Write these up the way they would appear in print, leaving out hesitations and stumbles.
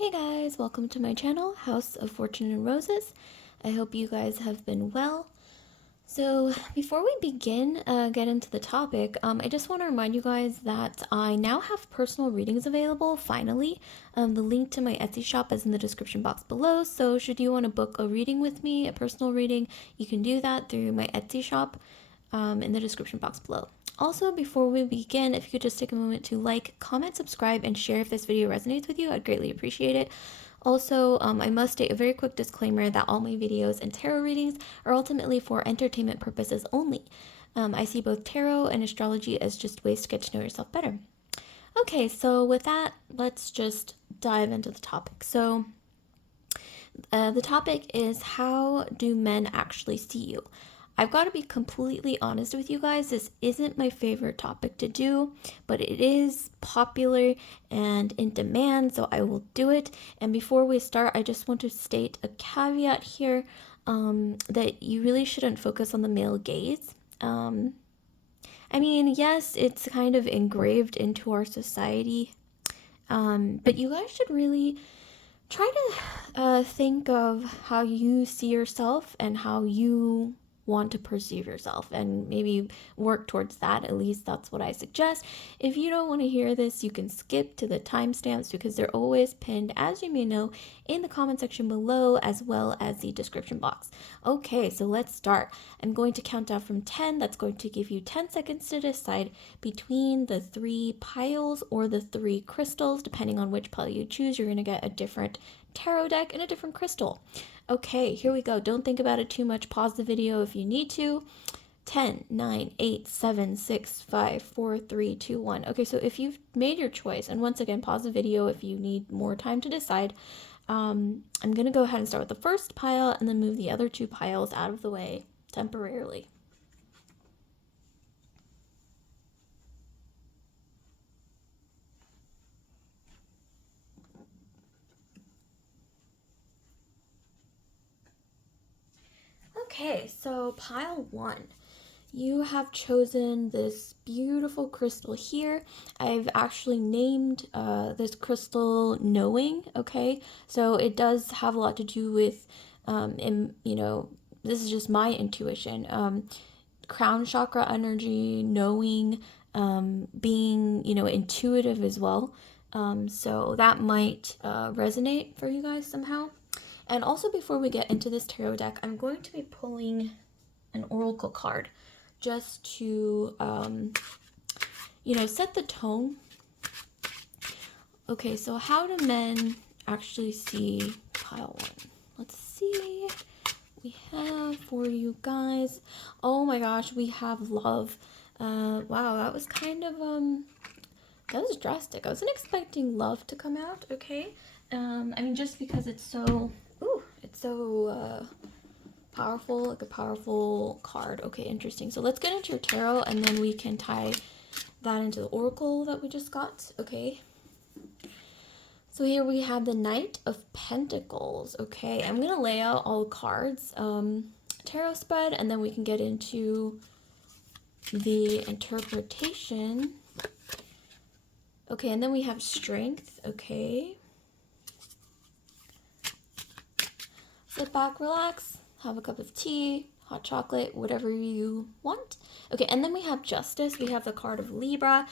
Hey guys, welcome to my channel, House of Fortune and Roses. I hope you guys have been well. So before we begin, get into the topic, I just want to remind you guys that I now have personal readings available, finally. The link to my Etsy shop is in the description box below, so should you want to book a reading with me, a personal reading, you can do that through my Etsy shop in the description box below. Also, before we begin, if you could just take a moment to like, comment, subscribe, and share if this video resonates with you, I'd greatly appreciate it. Also, I must state a very quick disclaimer that all my videos and tarot readings are ultimately for entertainment purposes only. I see both tarot and astrology as just ways to get to know yourself better. Okay, so with that, let's just dive into the topic. So, the topic is, how do men actually see you? I've got to be completely honest with you guys, this isn't my favorite topic to do, but it is popular and in demand, so I will do it. And before we start, I just want to state a caveat here, that you really shouldn't focus on the male gaze. I mean, yes, it's kind of engraved into our society, but you guys should really try to think of how you see yourself and how you want to perceive yourself, and maybe work towards that. At least that's what I suggest. If you don't want to hear this, you can skip to the timestamps because they're always pinned, as you may know, in the comment section below, as well as the description box. Okay, so let's start. I'm going to count down from 10. That's going to give you 10 seconds to decide between the 3 piles or the 3 crystals. Depending on which pile you choose, you're going to get a different tarot deck and a different crystal. Okay, here we go. Don't think about it too much. Pause the video if you need to. 10, 9, 8, 7, 6, 5, 4, 3, 2, 1. Okay, so if you've made your choice, and once again, pause the video if you need more time to decide. I'm going to go ahead and start with the first pile and then move the other 2 piles out of the way temporarily. Okay, so pile 1. You have chosen this beautiful crystal here. I've actually named this crystal Knowing, okay? So it does have a lot to do with, this is just my intuition. Crown chakra energy, knowing, being, intuitive as well. So that might resonate for you guys somehow. And also, before we get into this tarot deck, I'm going to be pulling an oracle card just to, set the tone. Okay, so how do men actually see pile 1? Let's see. We have for you guys. Oh my gosh, we have love. Wow, that was kind of, that was drastic. I wasn't expecting love to come out, okay? I mean, just because it's so, powerful, like a powerful card. Okay, interesting. So let's get into your tarot, and then we can tie that into the oracle that we just got. Okay. So here we have the Knight of Pentacles. Okay, I'm gonna lay out all cards, tarot spread, and then we can get into the interpretation. Okay, and then we have Strength. Okay. Sit back, relax, have a cup of tea, hot chocolate, whatever you want. Okay, and then we have Justice. We have the card of Libra.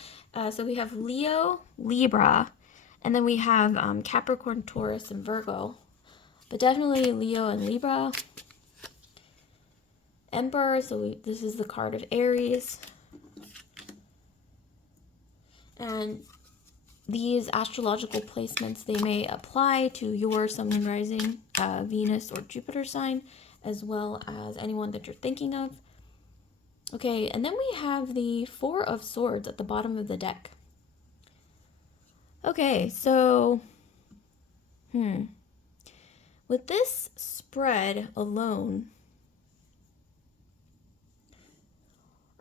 So we have Leo, Libra, and then we have Capricorn, Taurus, and Virgo. But definitely Leo and Libra. Emperor, so this is the card of Aries. And these astrological placements, they may apply to your sun, moon, rising, Venus, or Jupiter sign, as well as anyone that you're thinking of. Okay, and then we have the 4 of Swords at the bottom of the deck. Okay, so, with this spread alone,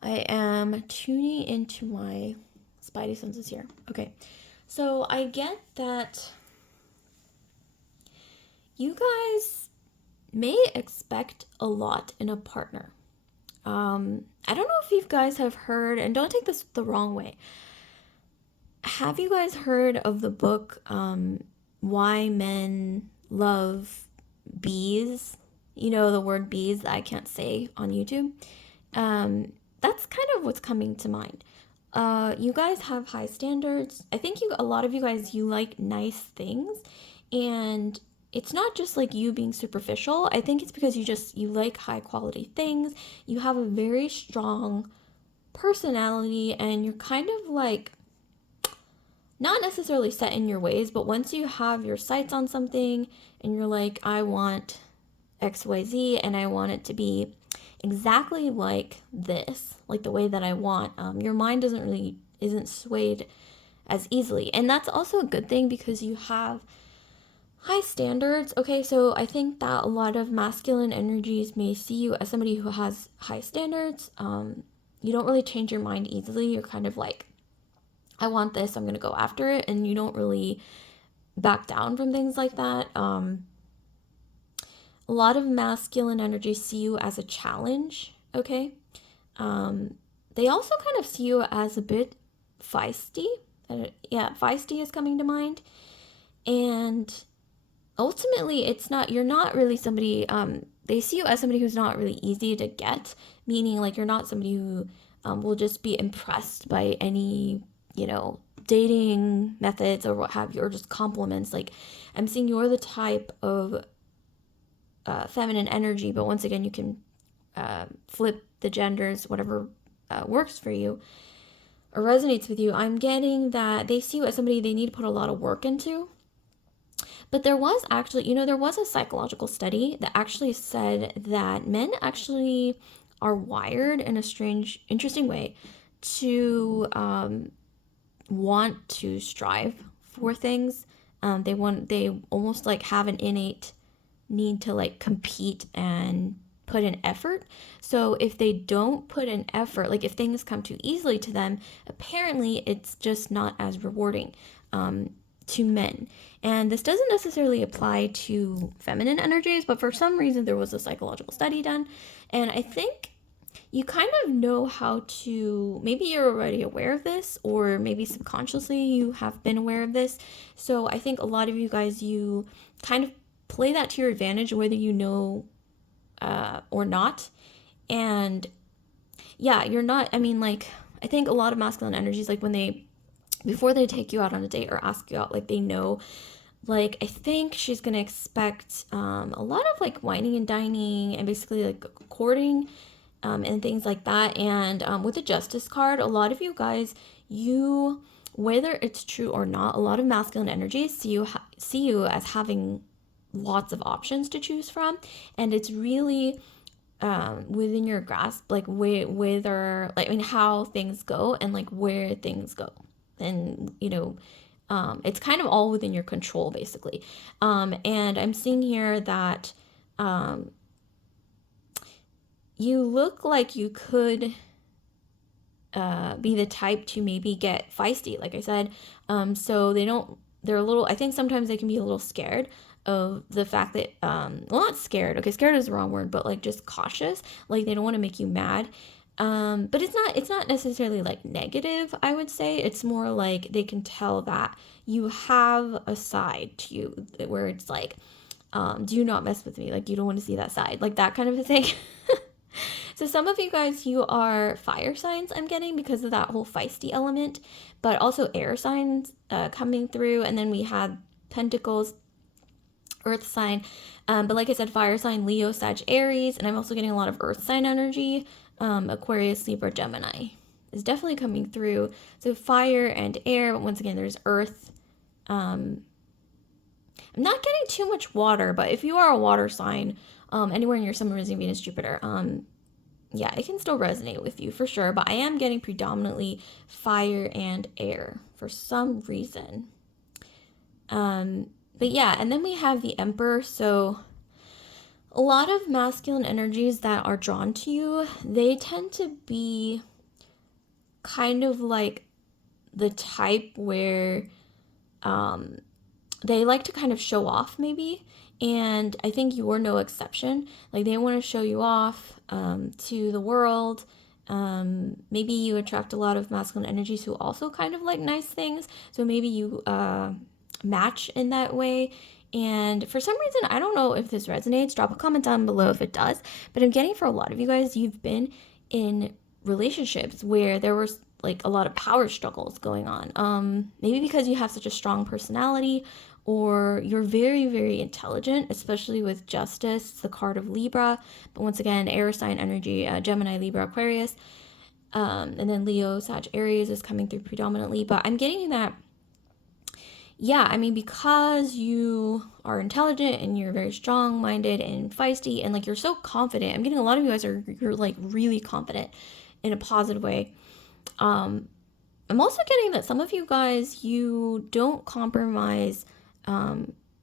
I am tuning into my spidey senses here. Okay. So I get that you guys may expect a lot in a partner. I don't know if you guys have heard, and don't take this the wrong way. Have you guys heard of the book why men love bees. You know, the word bees that I can't say on YouTube. That's kind of what's coming to mind. You guys have high standards. I think a lot of you guys, you like nice things, and it's not just like you being superficial. I think it's because you like high quality things. You have a very strong personality, and you're kind of like not necessarily set in your ways, but once you have your sights on something and you're like, I want XYZ and I want it to be exactly like this, like the way that I want, your mind isn't swayed as easily. And that's also a good thing because you have high standards. Okay, so I think that a lot of masculine energies may see you as somebody who has high standards. You don't really change your mind easily. You're kind of like, I want this, I'm gonna go after it, and you don't really back down from things like that. A lot of masculine energies see you as a challenge, okay? They also kind of see you as a bit feisty. Yeah, feisty is coming to mind. And ultimately, you're not really somebody, they see you as somebody who's not really easy to get, meaning like you're not somebody who will just be impressed by any, dating methods or what have you, or just compliments. Like, I'm seeing you're the type of feminine energy, but once again, you can flip the genders, whatever works for you or resonates with you. I'm getting that they see you as somebody they need to put a lot of work into. But there was actually, there was a psychological study that actually said that men actually are wired in a strange, interesting way to want to strive for things. They almost like have an innate need to like compete and put an effort. So if they don't put an effort, like if things come too easily to them, apparently it's just not as rewarding to men. And this doesn't necessarily apply to feminine energies, but for some reason there was a psychological study done. And I think you kind of know how to, maybe you're already aware of this, or maybe subconsciously you have been aware of this. So I think a lot of you guys, you kind of play that to your advantage, whether you know or not. And yeah, you're not, I think a lot of masculine energies, like before they take you out on a date or ask you out, like they know, like I think she's gonna expect a lot of like whining and dining and basically like courting and things like that. And with the Justice card, a lot of you guys, whether it's true or not, a lot of masculine energies see you as having lots of options to choose from, and it's really within your grasp, like whether like how things go and like where things go, and it's kind of all within your control basically. And I'm seeing here that you look like you could be the type to maybe get feisty, like I said. So they're a little, I think sometimes they can be a little scared of the fact that, well, not scared, okay, scared is the wrong word, but like just cautious, like they don't want to make you mad. But it's not necessarily like negative, I would say. It's more like they can tell that you have a side to you where it's like, do not mess with me, like you don't want to see that side, like that kind of a thing. So some of you guys, you are fire signs, I'm getting, because of that whole feisty element, but also air signs coming through. And then we have Pentacles, earth sign. But like I said, fire sign, Leo, Sag, Aries. And I'm also getting a lot of earth sign energy. Aquarius, Libra, Gemini is definitely coming through. So fire and air, but once again, there's earth. I'm not getting too much water, but if you are a water sign, anywhere in your Sun, Rising, Venus, Jupiter, yeah, it can still resonate with you for sure. But I am getting predominantly fire and air for some reason. But yeah, and then we have the Emperor. So a lot of masculine energies that are drawn to you, they tend to be kind of like the type where they like to kind of show off maybe. And I think you're no exception. Like they want to show you off to the world. Maybe you attract a lot of masculine energies who also kind of like nice things. So maybe you match in that way. And for some reason, I don't know if this resonates. Drop a comment down below if it does. But I'm getting for a lot of you guys, you've been in relationships where there was like a lot of power struggles going on. Maybe because you have such a strong personality, or you're very, very intelligent, especially with Justice, the card of Libra. But once again, air sign energy, Gemini, Libra, Aquarius. And then Leo, Sag, Aries is coming through predominantly. But I'm getting that, yeah, I mean, because you are intelligent and you're very strong-minded and feisty and like you're so confident. I'm getting a lot of you guys you're like really confident in a positive way. I'm also getting that some of you guys, you don't compromise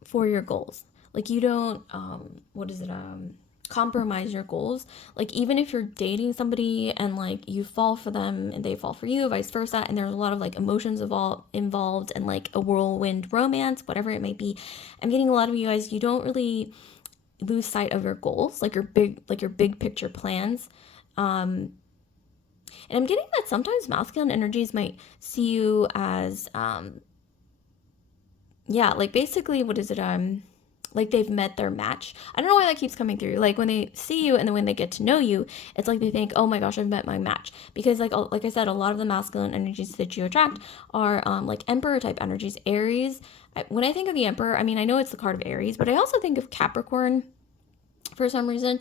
for your goals. Like you don't compromise your goals. Like even if you're dating somebody and like you fall for them and they fall for you, vice versa, and there's a lot of like emotions involved and like a whirlwind romance, whatever it may be. I'm getting a lot of you guys, you don't really lose sight of your goals, like your big picture plans. And I'm getting that sometimes masculine energies might see you as like basically like they've met their match. I don't know why that keeps coming through. Like when they see you and then when they get to know you, it's like they think, oh my gosh, I've met my match. Because like I said, a lot of the masculine energies that you attract are like emperor type energies. Aries, when I think of the emperor, I mean, I know it's the card of Aries, but I also think of Capricorn for some reason.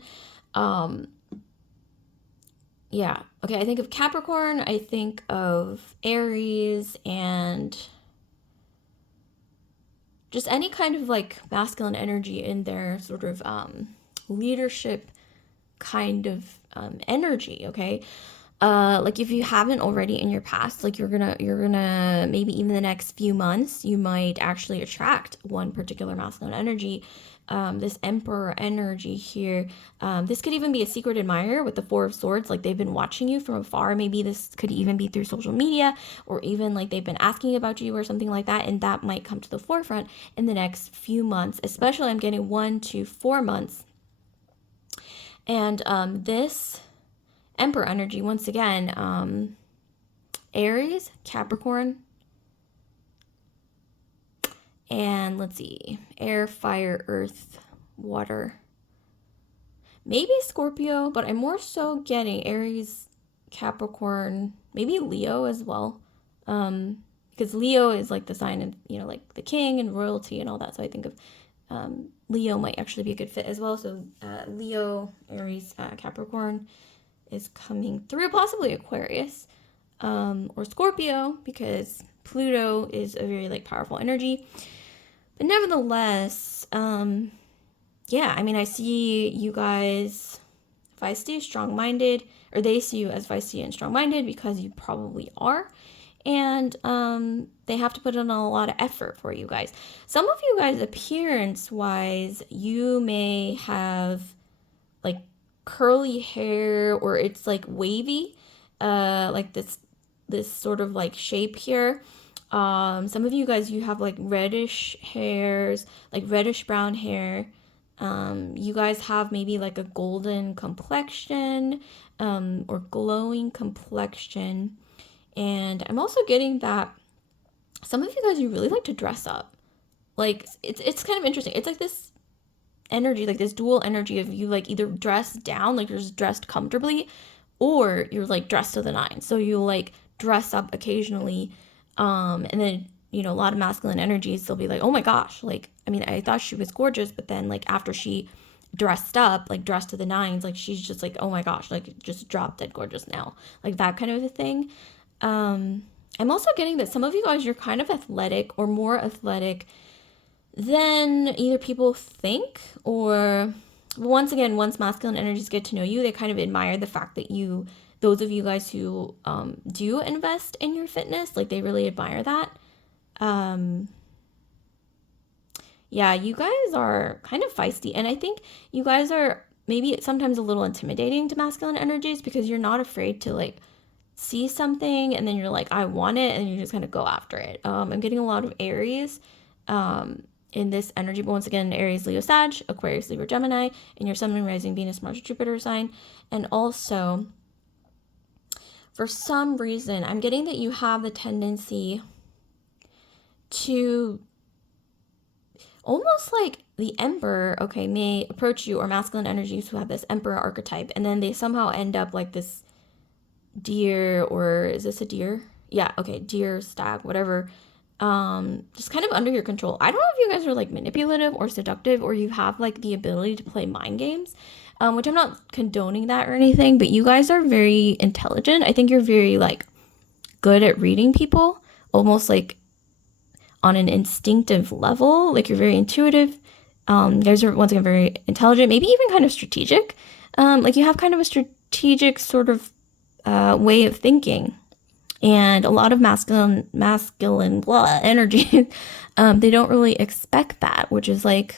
Yeah, okay, I think of Capricorn, I think of Aries, and just any kind of like masculine energy in their sort of leadership kind of energy, okay? Like if you haven't already in your past, like you're gonna maybe even the next few months, you might actually attract one particular masculine energy. This emperor energy here. This could even be a secret admirer with the Four of Swords. Like they've been watching you from afar. Maybe this could even be through social media, or even like they've been asking about you or something like that. And that might come to the forefront in the next few months, especially I'm getting 1 to 4 months. And this Emperor energy, once again, Aries, Capricorn, and let's see, air, fire, earth, water. Maybe Scorpio, but I'm more so getting Aries, Capricorn, maybe Leo as well. Because Leo is like the sign of, like the king and royalty and all that. So I think of Leo might actually be a good fit as well. So Leo, Aries, Capricorn is coming through, possibly Aquarius or Scorpio, because Pluto is a very like powerful energy. But nevertheless, yeah, I mean, I see you guys feisty, strong-minded, or they see you as feisty and strong-minded because you probably are. And they have to put in a lot of effort for you guys. Some of you guys, appearance-wise, you may have like curly hair, or it's like wavy, like this sort of like shape here. Some of you guys, you have like reddish hairs, like reddish brown hair. You guys have maybe like a golden complexion, or glowing complexion. And I'm also getting that some of you guys, you really like to dress up. Like it's kind of interesting. It's like this energy, like this dual energy of you like either dress down, like you're just dressed comfortably, or you're like dressed to the nines. So you like dress up occasionally, and then a lot of masculine energies, they'll be like, oh my gosh, like I mean, I thought she was gorgeous, but then like after she dressed up, like dressed to the nines, like she's just like, oh my gosh, like just drop dead gorgeous now, like that kind of a thing. I'm also getting that some of you guys, you're kind of athletic, or more athletic than either people think, or once again, once masculine energies get to know you, they kind of admire the fact that those of you guys who do invest in your fitness, like they really admire that. Yeah, you guys are kind of feisty, and I think you guys are maybe sometimes a little intimidating to masculine energies because you're not afraid to like see something and then you're like, I want it, and you just kind of go after it. I'm getting a lot of Aries in this energy, but once again, Aries, Leo, Sag, Aquarius, Libra, Gemini, and your Sun, Moon, Rising, Venus, Mars, Jupiter sign. And also, for some reason, I'm getting that you have the tendency to almost like the emperor, okay, may approach you, or masculine energies who have this emperor archetype, and then they somehow end up like this deer, or is this a deer? Yeah, okay, deer, stag, whatever. Just kind of under your control. I don't know if you guys are like manipulative or seductive, or you have like the ability to play mind games, which I'm not condoning that or anything, but you guys are very intelligent. I think you're very like good at reading people, almost like on an instinctive level. Like you're very intuitive. You guys are once again very intelligent, maybe even kind of strategic. Like you have kind of a strategic sort of way of thinking, and a lot of masculine blah energy. They don't really expect that, which is like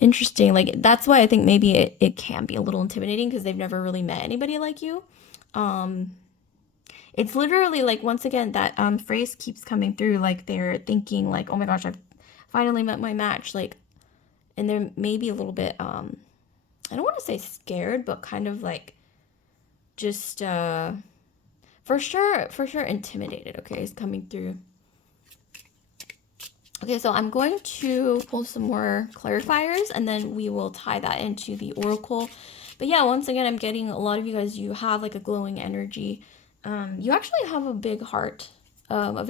interesting. Like that's why I think maybe it can be a little intimidating, because they've never really met anybody like you. It's literally like, once again, that phrase keeps coming through, like they're thinking like, oh my gosh, I've finally met my match, like, and they're maybe a little bit I don't want to say scared, but kind of like just for sure intimidated. Okay, is coming through. Okay, so I'm going to pull some more clarifiers, and then we will tie that into the oracle. But yeah, once again, I'm getting a lot of you guys, you have like a glowing energy. You actually have a big heart, you're a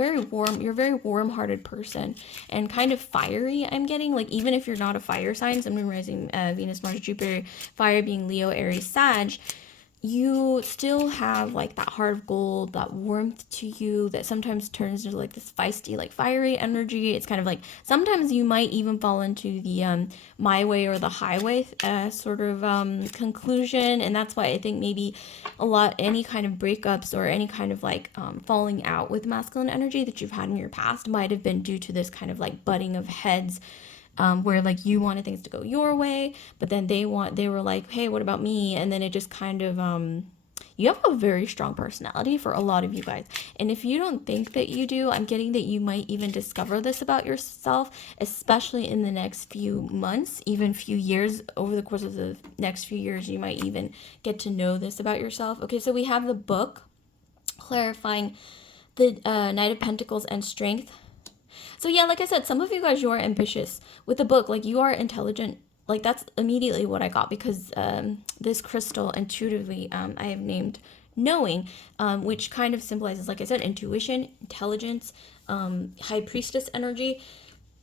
very warm-hearted person, and kind of fiery. I'm getting, like, even if you're not a fire sign, Sun, Moon, Rising, Venus, Mars, Jupiter, fire being Leo, Aries, Sag, you still have like that heart of gold, that warmth to you that sometimes turns into like this feisty, like fiery energy. It's kind of like sometimes you might even fall into the my way or the highway sort of conclusion, and that's why I think maybe any kind of breakups or any kind of like falling out with masculine energy that you've had in your past might have been due to this kind of like butting of heads, where like you wanted things to go your way, but then they were like, hey, what about me? And then it just kind of you have a very strong personality for a lot of you guys. And if you don't think that you do, I'm getting that you might even discover this about yourself, especially in the next few months, even few years. Over the course of the next few years, you might even get to know this about yourself. Okay, so we have the book clarifying the Knight of Pentacles and Strength. So yeah, like I said, some of you guys, you're ambitious with the book. Like you are intelligent. Like that's immediately what I got, because this crystal intuitively I have named knowing, which kind of symbolizes, like I said, intuition, intelligence, high priestess energy.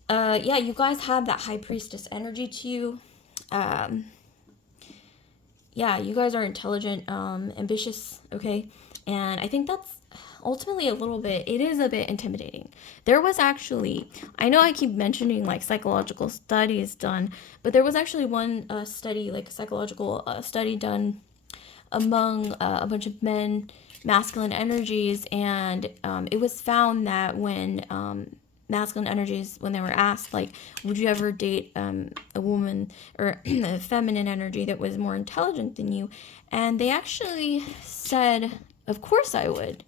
Yeah, you guys have that high priestess energy to you. Yeah, you guys are intelligent, ambitious, okay? And I think that's ultimately it is a bit intimidating. There was actually, I know I keep mentioning like psychological studies done, but there was actually one study, like a psychological study done among a bunch of men, masculine energies, and it was found that when masculine energies, when they were asked like, would you ever date a woman or a feminine energy that was more intelligent than you, and they actually said, of course I would.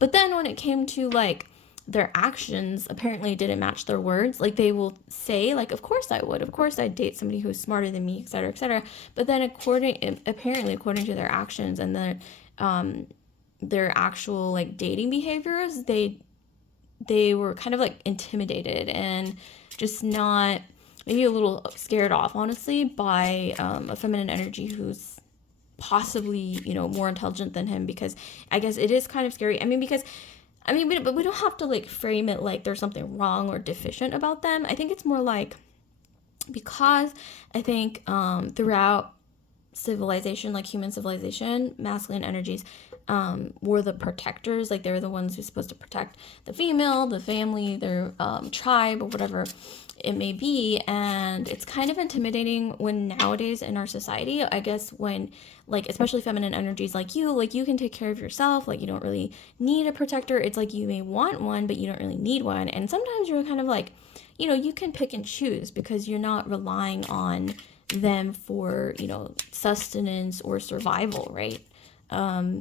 But then when it came to like their actions, apparently didn't match their words. Like they will say like, of course I would, of course I'd date somebody who's smarter than me, etc., etc. But then apparently according to their actions and their actual like dating behaviors, they were kind of like intimidated and just not, maybe a little scared off, honestly, by a feminine energy who's possibly, more intelligent than him, because I guess it is kind of scary. But we don't have to like frame it like there's something wrong or deficient about them. I think it's more like, because I think throughout civilization, like human civilization, masculine energies were the protectors. Like they're the ones who's supposed to protect the female, the family, their tribe, or whatever it may be. And it's kind of intimidating when nowadays in our society, I guess, when like especially feminine energies like you can take care of yourself, like you don't really need a protector. It's like you may want one, but you don't really need one. And sometimes you're kind of like, you can pick and choose because you're not relying on them for, sustenance or survival, right?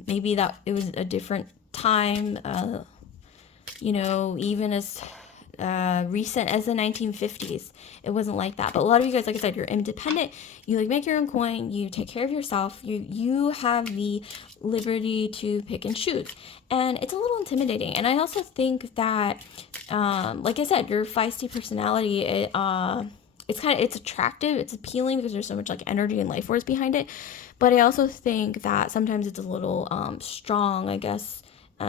Maybe that it was a different time, even as recent as the 1950s. It wasn't like that. But a lot of you guys, like I said, you're independent. You like make your own coin. You take care of yourself. You have the liberty to pick and choose, and it's a little intimidating. And I also think that, like I said, your feisty personality, it's attractive, it's appealing because there's so much like energy and life force behind it. But I also think that sometimes it's a little strong, I guess. But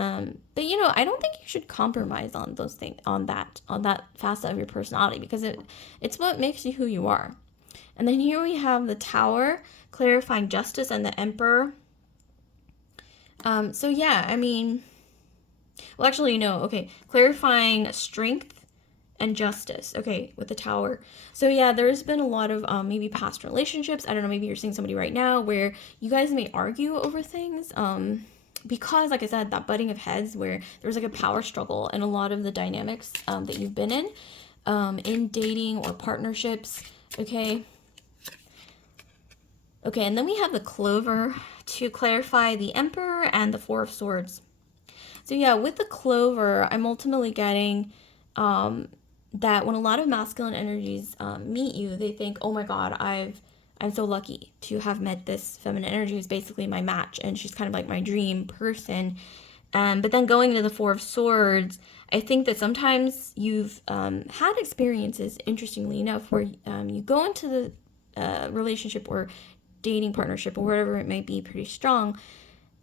I don't think you should compromise on those things, on that facet of your personality, because it's what makes you who you are. And then here we have the Tower, clarifying justice, and the Emperor. So yeah, I mean, well, actually, no, okay, clarifying strength and justice, okay, with the Tower. So yeah, there's been a lot of maybe past relationships. I don't know, maybe you're seeing somebody right now where you guys may argue over things, because, like I said, that butting of heads where there's like a power struggle in a lot of the dynamics that you've been in dating or partnerships, okay? Okay, and then we have the Clover to clarify the Emperor and the Four of Swords. So yeah, with the Clover, I'm ultimately getting that when a lot of masculine energies meet you, they think, oh my God, I'm so lucky to have met this feminine energy who's basically my match, and she's kind of like my dream person. But then going into the Four of Swords, I think that sometimes you've had experiences, interestingly enough, where you go into the relationship or dating partnership or whatever it might be pretty strong,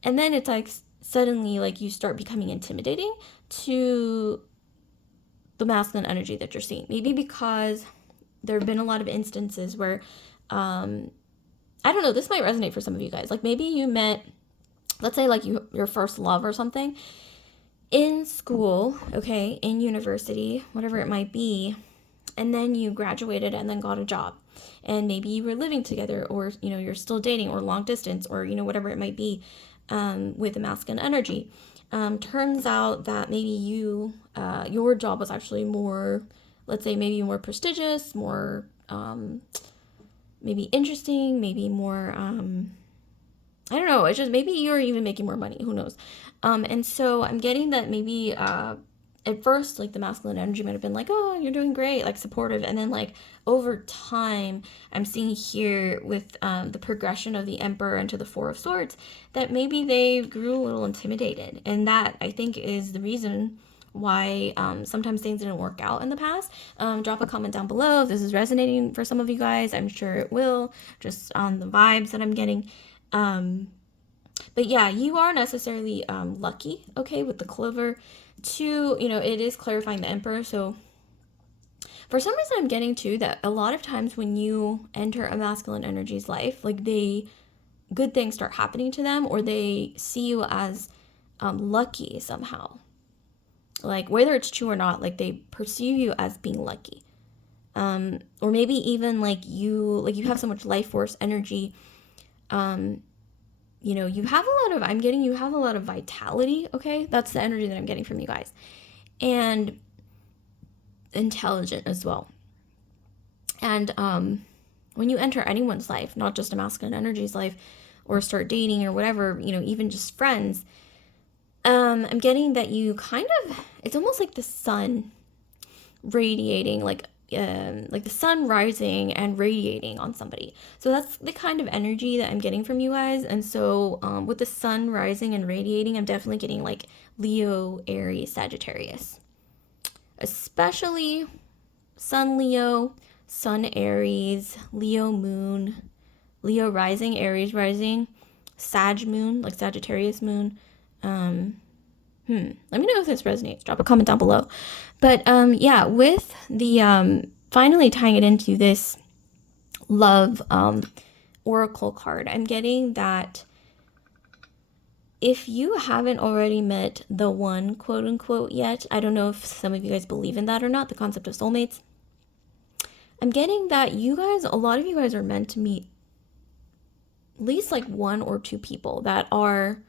and then it's like suddenly like you start becoming intimidating to the masculine energy that you're seeing. Maybe because there have been a lot of instances where I don't know, this might resonate for some of you guys. Like maybe you met, let's say like your first love or something in school, okay, in university, whatever it might be, and then you graduated and then got a job. And maybe you were living together, or you're still dating, or long distance, or whatever it might be, with the masculine energy. Turns out that maybe your job was actually more, let's say maybe more prestigious, more maybe interesting, maybe more, I don't know, it's just maybe you're even making more money, who knows. And so I'm getting that maybe at first, like the masculine energy might have been like, oh, you're doing great, like supportive. And then like over time, I'm seeing here with the progression of the Emperor into the Four of Swords, that maybe they grew a little intimidated. And that, I think, is the reason why sometimes things didn't work out in the past. Drop a comment down below if this is resonating for some of you guys. I'm sure it will, just on the vibes that I'm getting. But yeah, you are necessarily lucky, okay, with the Clover. Two, it is clarifying the Emperor. So for some reason I'm getting too that a lot of times when you enter a masculine energy's life, like good things start happening to them, or they see you as lucky somehow. Like whether it's true or not, like they perceive you as being lucky. Or maybe even like you have so much life force energy. You have you have a lot of vitality, okay? That's the energy that I'm getting from you guys. And intelligent as well. And when you enter anyone's life, not just a masculine energy's life, or start dating or whatever, even just friends, I'm getting that you it's almost like the sun radiating, like the sun rising and radiating on somebody. So that's the kind of energy that I'm getting from you guys. And so with the sun rising and radiating, I'm definitely getting like Leo, Aries, Sagittarius. Especially Sun Leo, Sun Aries, Leo Moon, Leo rising, Aries rising, Sag Moon, like Sagittarius Moon. Let me know if this resonates. Drop a comment down below. But yeah, with the finally tying it into this love oracle card, I'm getting that if you haven't already met the one, quote unquote, yet, I don't know if some of you guys believe in that or not, the concept of soulmates. I'm getting that a lot of you guys are meant to meet at least like one or two people that are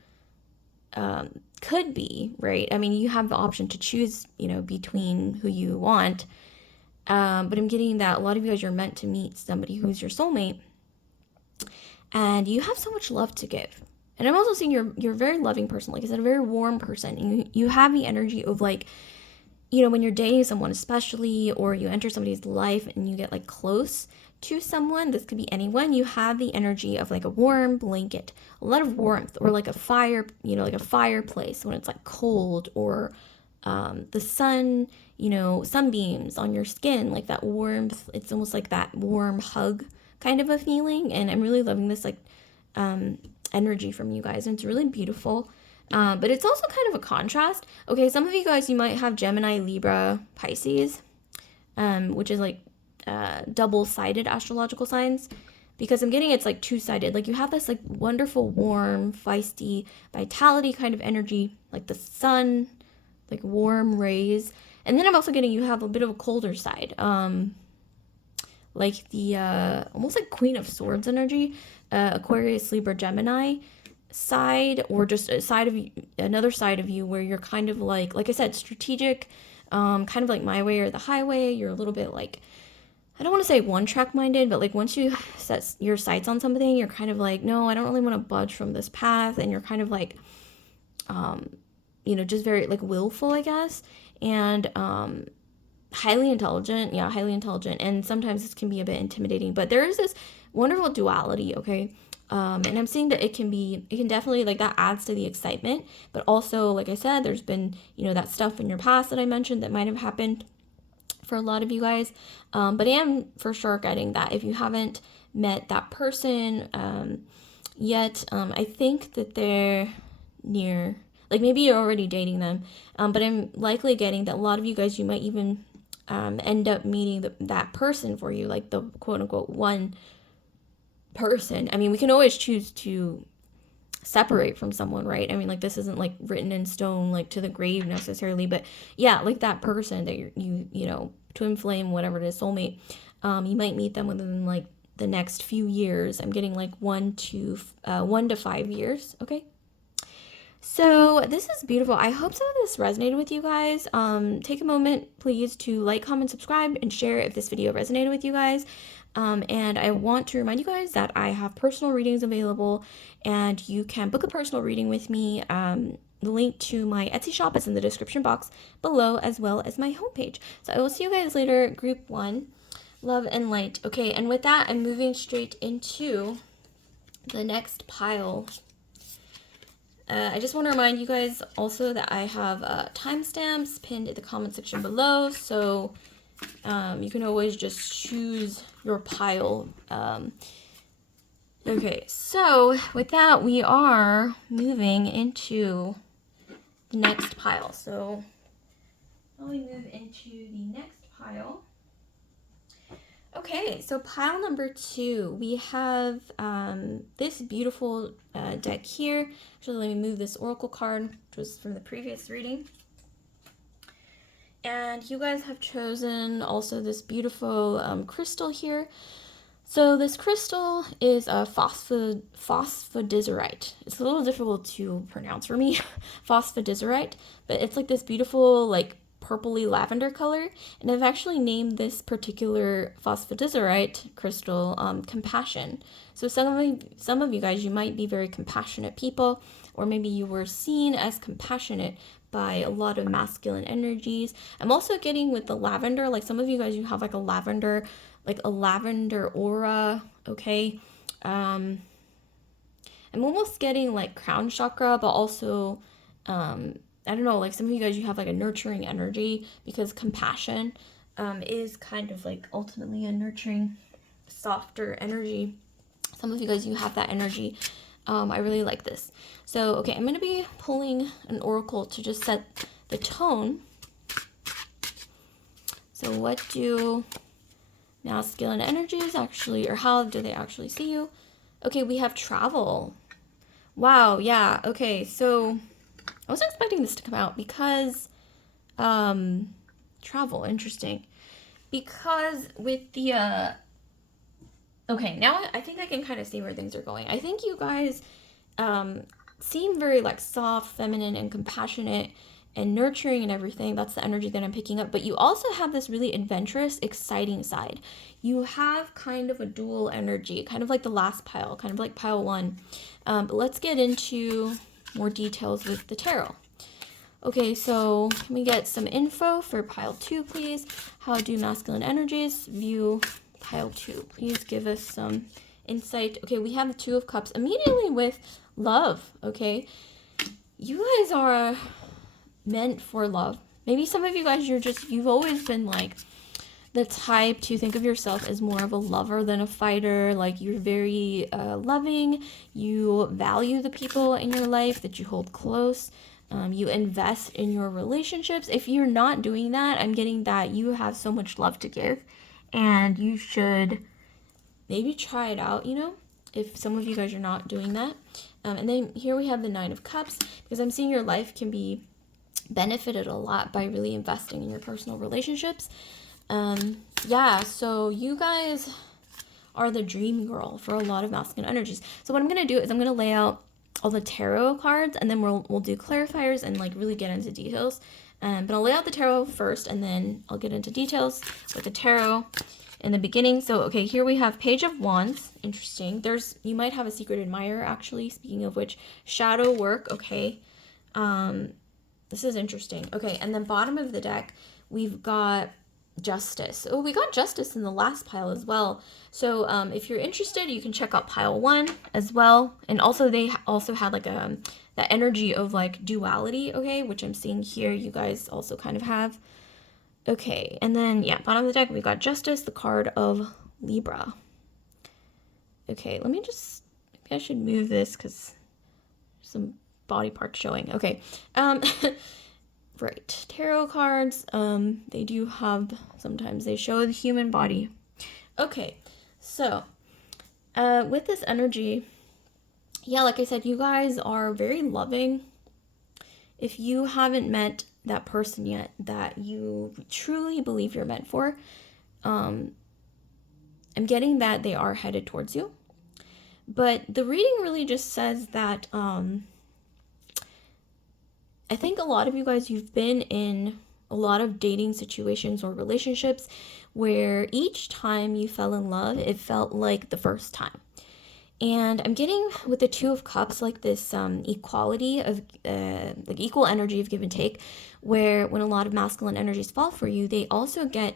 could be, right? I mean, you have the option to choose, between who you want. But I'm getting that a lot of you guys are meant to meet somebody who's your soulmate. And you have so much love to give. And I'm also seeing you're a very loving person. Like I said, a very warm person. And you have the energy of like, you know, when you're dating someone especially, or you enter somebody's life and you get like close to someone, this could be anyone, you have the energy of like a warm blanket, a lot of warmth, or like a fire, you know, like a fireplace when it's like cold, or the sun, you know, sunbeams on your skin, like that warmth. It's almost like that warm hug kind of a feeling. And I'm really loving this like energy from you guys, and it's really beautiful. But it's also kind of a contrast. Okay, some of you guys, you might have Gemini, Libra, Pisces, which is like double-sided astrological signs, because I'm getting it's like two-sided. Like you have this like wonderful, warm, feisty, vitality kind of energy, like the sun, like warm rays. And then I'm also getting you have a bit of a colder side, like the almost like Queen of Swords energy, Aquarius, Libra, Gemini side, or just a side of you, another side of you where you're kind of like I said, strategic, kind of like my way or the highway. You're a little bit like, I don't want to say one track minded, but like once you set your sights on something, you're kind of like, no, I don't really want to budge from this path. And you're kind of like, you know, just very like willful, I guess. And highly intelligent. Yeah, highly intelligent. And sometimes this can be a bit intimidating, but there is this wonderful duality, okay? And I'm seeing that it can definitely, like, that adds to the excitement. But also, like I said, there's been, you know, that stuff in your past that I mentioned that might have happened for a lot of you guys. But I am for sure getting that if you haven't met that person yet, I think that they're near, like maybe you're already dating them. But I'm likely getting that a lot of you guys, you might even end up meeting that person for you, like the quote unquote one person. I mean, we can always choose to separate from someone, right? I mean, like this isn't like written in stone, like to the grave necessarily, but yeah, like that person that you know, twin flame, whatever it is, soulmate, you might meet them within like the next few years. I'm getting like 1 to 5 years. Okay. So this is beautiful. I hope some of this resonated with you guys. Take a moment, please, to like, comment, subscribe, and share if this video resonated with you guys. And I want to remind you guys that I have personal readings available, and you can book a personal reading with me. The link to my Etsy shop is in the description box below, as well as my homepage. So I will see you guys later. Group 1, love and light. Okay, and with that, I'm moving straight into the next pile. I just want to remind you guys also that I have timestamps pinned in the comment section below, so you can always just choose your pile. Okay, so with that, we are moving into the next pile. So while we move into the next pile. Okay, so pile number 2, we have this beautiful deck here. Actually, let me move this oracle card, which was from the previous reading. And you guys have chosen also this beautiful crystal here. So this crystal is a phosphodieserite. It's a little difficult to pronounce for me, phosphodieserite, but it's like this beautiful, like, purpley lavender color, and I've actually named this particular phosphodieserite crystal compassion. So some of you guys, you might be very compassionate people, or maybe you were seen as compassionate by a lot of masculine energies. I'm also getting with the lavender, like some of you guys, you have like a lavender aura. Okay, I'm almost getting like crown chakra, but also I don't know, like some of you guys, you have like a nurturing energy, because compassion is kind of like ultimately a nurturing, softer energy. Some of you guys, you have that energy. I really like this. So, okay, I'm going to be pulling an oracle to just set the tone. So what do masculine energies actually, or how do they actually see you? Okay, we have travel. Wow, yeah, okay, so I wasn't expecting this to come out because travel, interesting. Because with the okay, now I think I can kind of see where things are going. I think you guys seem very like soft, feminine, and compassionate and nurturing and everything. That's the energy that I'm picking up. But you also have this really adventurous, exciting side. You have kind of a dual energy, kind of like the last pile, kind of like pile 1. But let's get into more details with the tarot. Okay, so can we get some info for pile 2, please? How do masculine energies view pile 2? Please give us some insight. Okay, we have the 2 of Cups immediately with love, okay? You guys are meant for love. Maybe some of you guys, you've always been like the type to think of yourself as more of a lover than a fighter. Like, you're very loving. You value the people in your life that you hold close. You invest in your relationships. If you're not doing that, I'm getting that you have so much love to give, and you should maybe try it out, if some of you guys are not doing that. And then here we have the 9 of Cups, because I'm seeing your life can be benefited a lot by really investing in your personal relationships. Yeah, so you guys are the dream girl for a lot of masculine energies. So what I'm going to do is I'm going to lay out all the tarot cards, and then we'll do clarifiers and like really get into details. But I'll lay out the tarot first, and then I'll get into details with the tarot in the beginning. So, okay, here we have Page of Wands. Interesting. You might have a secret admirer, actually. Speaking of which, shadow work. Okay. This is interesting. Okay, and then bottom of the deck, we've got Justice. Oh, we got Justice in the last pile as well. So if you're interested, you can check out pile 1 as well. And also they also had like that energy of like duality, okay, which I'm seeing here you guys also kind of have. Okay, and then yeah, bottom of the deck, we got Justice, the card of Libra. Okay, maybe I should move this because some body parts showing. Okay. Right, tarot cards, they do have, sometimes they show the human body. Okay, so, with this energy, yeah, like I said, you guys are very loving. If you haven't met that person yet that you truly believe you're meant for, I'm getting that they are headed towards you. But the reading really just says that, I think a lot of you guys, you've been in a lot of dating situations or relationships where each time you fell in love, it felt like the first time. And I'm getting with the 2 of Cups like this equality of like equal energy of give and take, where when a lot of masculine energies fall for you, they also get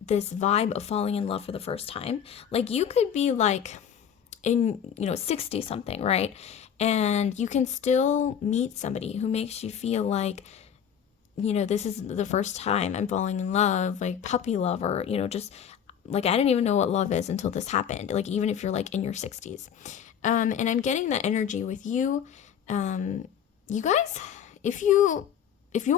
this vibe of falling in love for the first time. Like, you could be like in 60 something, right? And you can still meet somebody who makes you feel like, this is the first time I'm falling in love, like puppy love, or, just like, I didn't even know what love is until this happened. Like, even if you're like in your 60s. And I'm getting that energy with you. You guys, if you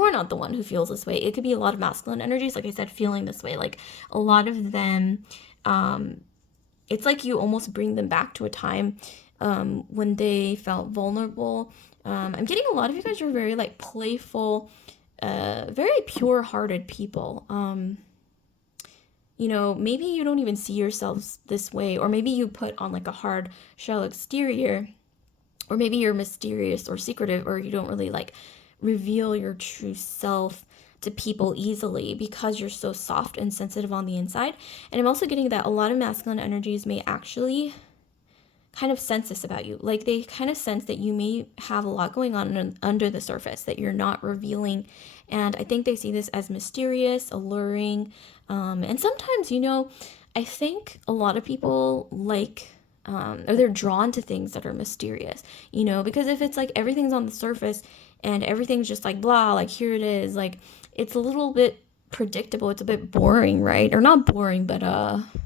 are not the one who feels this way, it could be a lot of masculine energies, like I said, feeling this way. Like, a lot of them, it's like you almost bring them back to a time when they felt vulnerable. I'm getting a lot of you guys are very like playful, very pure-hearted people. Maybe you don't even see yourselves this way, or maybe you put on like a hard shell exterior, or maybe you're mysterious or secretive, or you don't really like reveal your true self to people easily because you're so soft and sensitive on the inside. And I'm also getting that a lot of masculine energies may actually kind of sense this about you. Like, they kind of sense that you may have a lot going on under the surface that you're not revealing. And I think they see this as mysterious, alluring. And sometimes, I think a lot of people like, or they're drawn to things that are mysterious, because if it's like everything's on the surface and everything's just like blah, like here it is, like it's a little bit predictable, it's a bit boring, right? Or not boring, but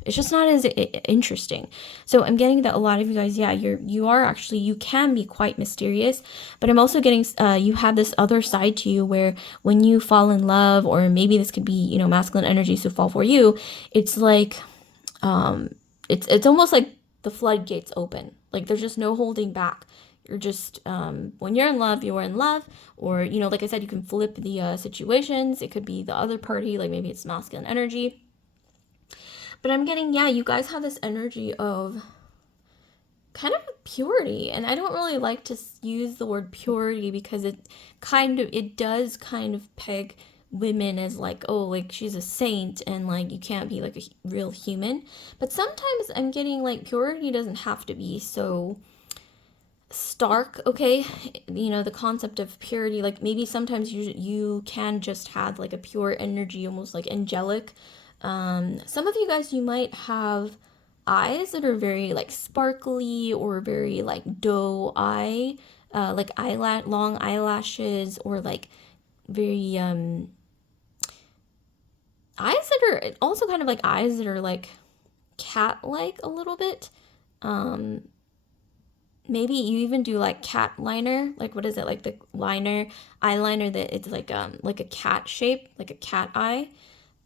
it's just not as interesting. So I'm getting that a lot of you guys, yeah, you can be quite mysterious, but I'm also getting you have this other side to you where when you fall in love, or maybe this could be masculine energies who fall for you, it's like it's almost like the floodgates open, like there's just no holding back. You're just, when you're in love, you're in love. Or, like I said, you can flip the situations. It could be the other party, like maybe it's masculine energy. But I'm getting, yeah, you guys have this energy of kind of purity. And I don't really like to use the word purity because it does kind of peg women as like, oh, like she's a saint and like you can't be like a real human. But sometimes I'm getting like purity doesn't have to be so stark, okay? You know, the concept of purity, like maybe sometimes you can just have like a pure energy, almost like angelic. Some of you guys, you might have eyes that are very like sparkly or very like doe eye, like eyelash, long eyelashes, or like very eyes that are also kind of like eyes that are like cat like a little bit. Um, Maybe you even do like cat liner, like what is it, like the liner eyeliner that it's like a cat shape, like a cat eye.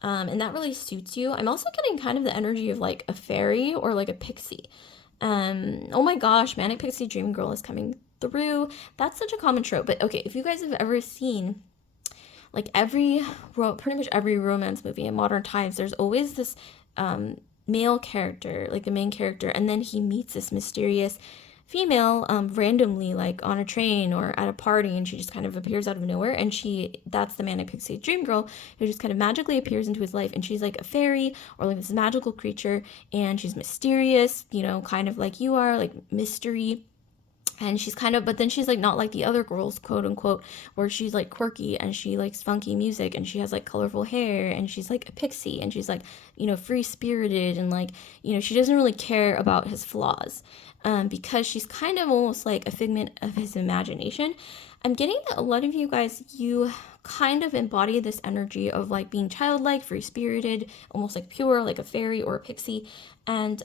And that really suits you. I'm also getting kind of the energy of like a fairy or like a pixie. Oh my gosh, manic pixie dream girl is coming through. That's such a common trope. But okay, if you guys have ever seen like pretty much every romance movie in modern times, there's always this male character, like the main character, and then he meets this mysterious female randomly, like on a train or at a party, and she just kind of appears out of nowhere, and that's the manic pixie dream girl who just kind of magically appears into his life, and she's like a fairy or like this magical creature, and she's mysterious, you know, kind of like you are, like mystery. And she's kind of, but then she's like not like the other girls, quote unquote, where she's like quirky and she likes funky music and she has like colorful hair and she's like a pixie and she's like, you know, free spirited, and like, you know, she doesn't really care about his flaws, because she's kind of almost like a figment of his imagination. I'm getting that a lot of you guys, you kind of embody this energy of like being childlike, free spirited, almost like pure, like a fairy or a pixie. And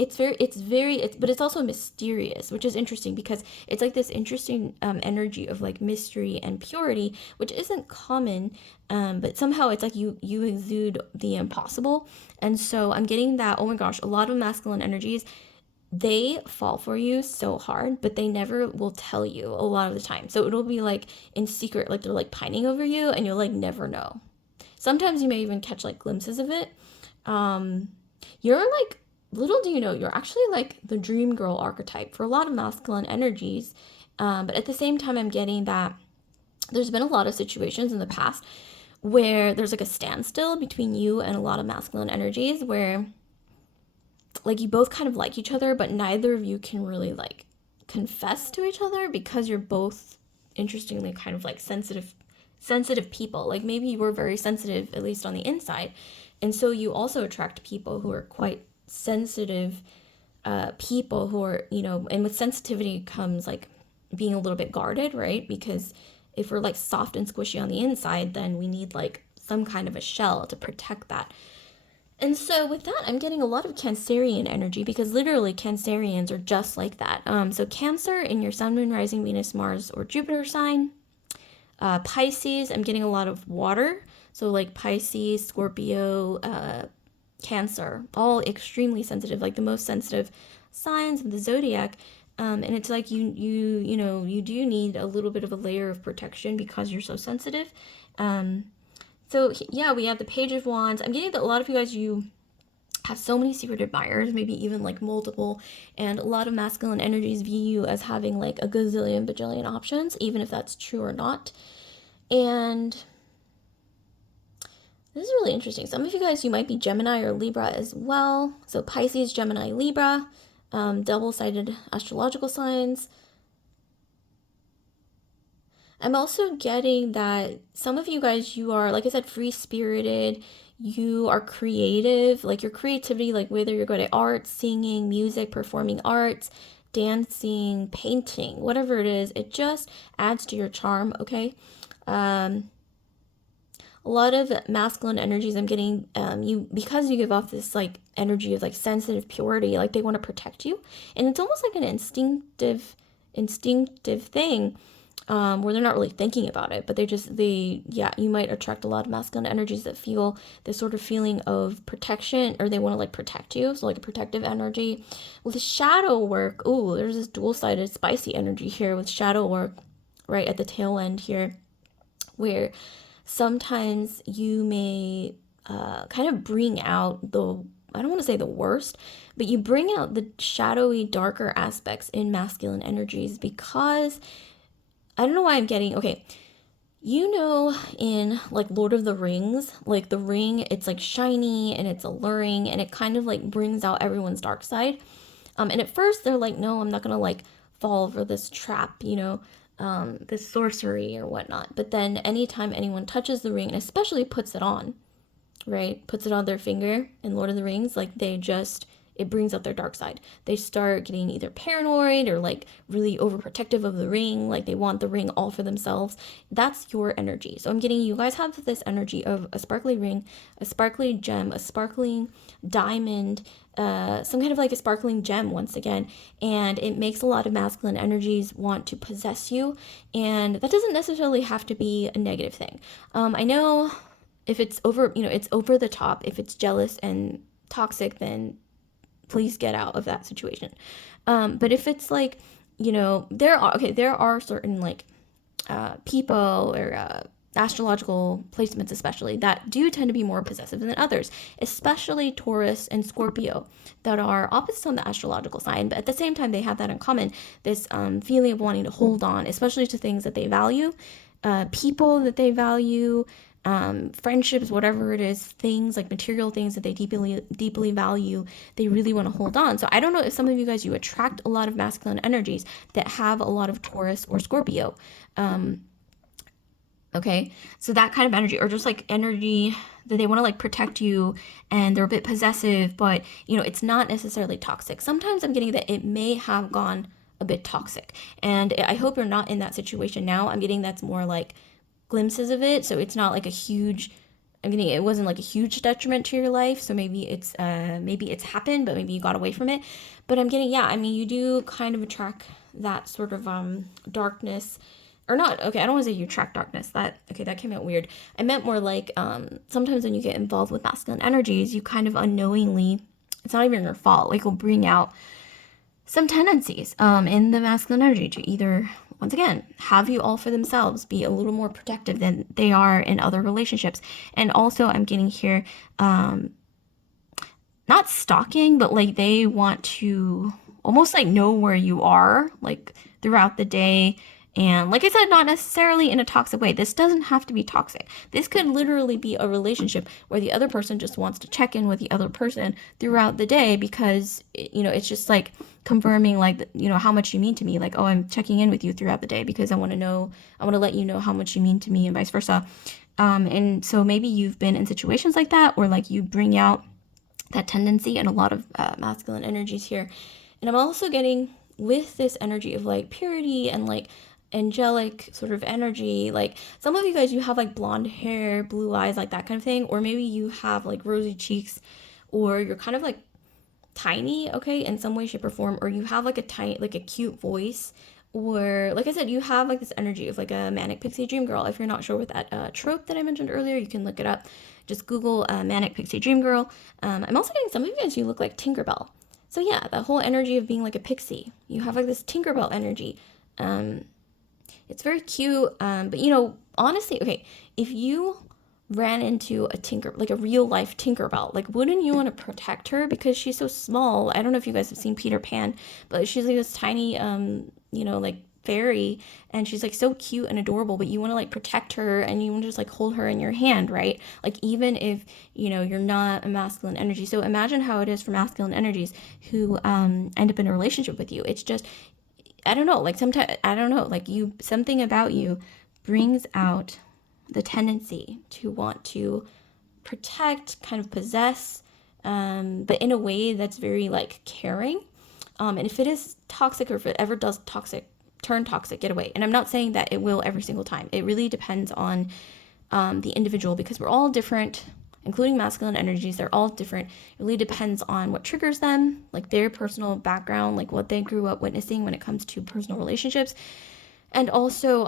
but it's also mysterious, which is interesting because it's like this interesting energy of like mystery and purity, which isn't common, but somehow it's like you exude the impossible. And so I'm getting that, oh my gosh, a lot of masculine energies, they fall for you so hard, but they never will tell you a lot of the time. So it'll be like in secret, like they're like pining over you and you'll like never know. Sometimes you may even catch like glimpses of it. You're like, little do you know, you're actually like the dream girl archetype for a lot of masculine energies. But at the same time, I'm getting that there's been a lot of situations in the past where there's like a standstill between you and a lot of masculine energies where like you both kind of like each other, but neither of you can really like confess to each other because you're both interestingly kind of like sensitive people. Like maybe you were very sensitive, at least on the inside, and so you also attract people who are quite sensitive, people who are, you know, and with sensitivity comes like being a little bit guarded, right? Because if we're like soft and squishy on the inside, then we need like some kind of a shell to protect that. And so with that, I'm getting a lot of Cancerian energy because literally Cancerians are just like that. So Cancer in your Sun, Moon, Rising, Venus, Mars, or Jupiter sign. Pisces, I'm getting a lot of water. So like Pisces, Scorpio, Cancer, all extremely sensitive, like the most sensitive signs of the zodiac. And it's like you know, you do need a little bit of a layer of protection because you're so sensitive. So yeah, we have the Page of Wands. I'm getting that a lot of you guys, you have so many secret admirers, maybe even like multiple, and a lot of masculine energies view you as having like a gazillion bajillion options, even if that's true or not. And this is really interesting. Some of you guys, you might be Gemini or Libra as well. So Pisces, Gemini, Libra, double-sided astrological signs. I'm also getting that some of you guys, you are, like I said, free-spirited. You are creative, like your creativity, like whether you're good at art, singing, music, performing arts, dancing, painting, whatever it is, it just adds to your charm, okay? A lot of masculine energies I'm getting, you, because you give off this like energy of like sensitive purity, like they want to protect you, and it's almost like an instinctive thing, where they're not really thinking about it, but yeah, you might attract a lot of masculine energies that feel this sort of feeling of protection, or they want to like protect you, so like a protective energy. With shadow work, ooh, there's this dual-sided spicy energy here with shadow work right at the tail end here, where sometimes you may kind of bring out I don't want to say the worst, but you bring out the shadowy, darker aspects in masculine energies because I don't know why I'm getting, okay, you know, in like Lord of the Rings, like the ring, it's like shiny and it's alluring and it kind of like brings out everyone's dark side. And at first they're like, no, I'm not gonna like fall for this trap, you know, this sorcery or whatnot. But then anytime anyone touches the ring, and especially puts it on, right, puts it on their finger in Lord of the Rings, like it brings out their dark side. They start getting either paranoid or like really overprotective of the ring, like they want the ring all for themselves. That's your energy. So I'm getting, you guys have this energy of a sparkly ring, a sparkly gem, a sparkling diamond, some kind of like a sparkling gem once again, and it makes a lot of masculine energies want to possess you, and that doesn't necessarily have to be a negative thing. I know if it's over, you know, it's over the top, if it's jealous and toxic, then please get out of that situation. But if it's like, you know, there are certain like people or astrological placements especially that do tend to be more possessive than others, especially Taurus and Scorpio, that are opposites on the astrological sign, but at the same time they have that in common, this feeling of wanting to hold on, especially to things that they value, people that they value, friendships, whatever it is, things like material things that they deeply value, they really want to hold on. So I don't know if some of you guys, you attract a lot of masculine energies that have a lot of Taurus or Scorpio. Okay, so that kind of energy, or just like energy that they want to like protect you and they're a bit possessive, but you know, it's not necessarily toxic. Sometimes I'm getting that it may have gone a bit toxic, and I hope you're not in that situation now. I'm getting that's more like glimpses of it, so it's not like a huge, I'm getting, it wasn't like a huge detriment to your life, so maybe it's happened, but maybe you got away from it. But I'm getting, yeah, I mean, you do kind of attract that sort of darkness, or not, okay, I don't want to say you attract darkness, that came out weird. I meant more like sometimes when you get involved with masculine energies, you kind of unknowingly, it's not even your fault, like will bring out some tendencies in the masculine energy to either, once again, have you all for themselves, be a little more protective than they are in other relationships. And also I'm getting here, not stalking, but like they want to almost like know where you are, like throughout the day. And like I said, not necessarily in a toxic way. This doesn't have to be toxic. This could literally be a relationship where the other person just wants to check in with the other person throughout the day because, you know, it's just like confirming like, you know, how much you mean to me. Like, oh, I'm checking in with you throughout the day because I want to let you know how much you mean to me and vice versa. And so maybe you've been in situations like that where like you bring out that tendency and a lot of masculine energies here. And I'm also getting with this energy of like purity and like angelic sort of energy, like some of you guys, you have like blonde hair, blue eyes, like that kind of thing, or maybe you have like rosy cheeks, or you're kind of like tiny, okay, in some way, shape, or form, or you have like a tiny, like a cute voice, or like I said, you have like this energy of like a manic pixie dream girl. If you're not sure what that trope that I mentioned earlier, you can look it up. Just Google manic pixie dream girl. I'm also getting some of you guys, you look like Tinkerbell. So yeah, that whole energy of being like a pixie, you have like this Tinkerbell energy. It's very cute, but you know, honestly, okay, if you ran into like a real life Tinkerbell, like wouldn't you want to protect her because she's so small? I don't know if you guys have seen Peter Pan, but she's like this tiny, you know, like fairy, and she's like so cute and adorable, but you want to like protect her and you want to just like hold her in your hand, right? Like even if, you know, you're not a masculine energy. So imagine how it is for masculine energies who end up in a relationship with you. It's just, I don't know, like sometimes, I don't know, like you, something about you brings out the tendency to want to protect, kind of possess, but in a way that's very like caring. And if it is toxic, or if it ever does turn toxic, get away. And I'm not saying that it will every single time. It really depends on the individual, because we're all different, including masculine energies. They're all different. It really depends on what triggers them, like their personal background, like what they grew up witnessing when it comes to personal relationships, and also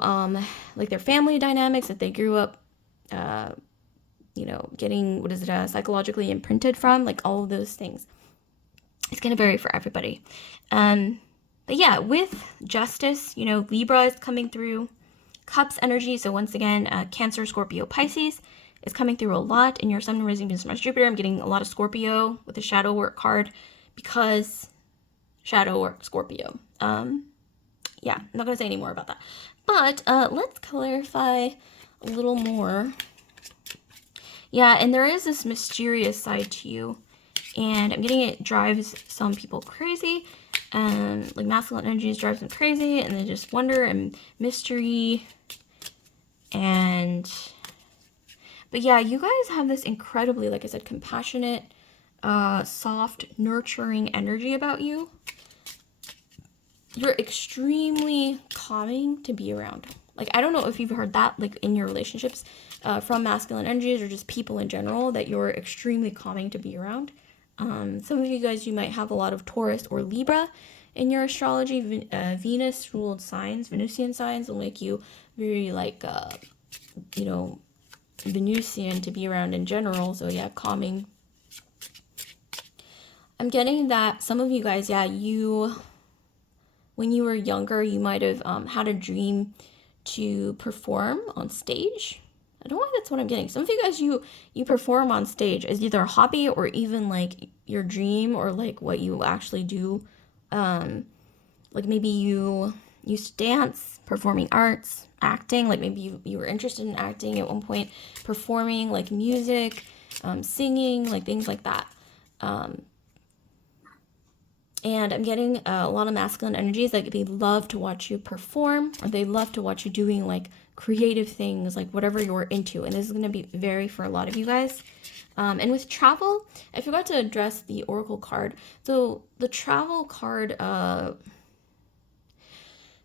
like their family dynamics that they grew up you know, getting, psychologically imprinted from, like all of those things. It's going to vary for everybody. But yeah, with justice, you know, Libra is coming through, Cups energy. So once again, Cancer, Scorpio, Pisces is coming through a lot in your Sun, Rising, Venus, Mars, Jupiter. I'm getting a lot of Scorpio with the shadow work card because shadow work, Scorpio. Yeah, I'm not going to say any more about that. But let's clarify a little more. Yeah, and there is this mysterious side to you, and I'm getting it drives some people crazy. Like masculine energies drives them crazy, and they just wonder and mystery. And but yeah, you guys have this incredibly, like I said, compassionate, soft, nurturing energy about you. You're extremely calming to be around. Like, I don't know if you've heard that, like, in your relationships from masculine energies or just people in general, that you're extremely calming to be around. Some of you guys, you might have a lot of Taurus or Libra in your astrology. Venus ruled signs, Venusian signs will make you very, like, Venusian to be around in general. So yeah, calming. I'm getting that some of you guys, yeah, when you were younger, you might have had a dream to perform on stage. I don't know why that's what I'm getting. Some of you guys, you perform on stage as either a hobby or even like your dream or like what you actually do. Like maybe you used to dance, performing arts, acting. Like maybe you were interested in acting at one point, performing like music, singing, like things like that. And I'm getting a lot of masculine energies. Like they love to watch you perform, or they love to watch you doing like creative things, like whatever you're into. And this is going to be vary for a lot of you guys. And with travel, I forgot to address the Oracle card. So the travel card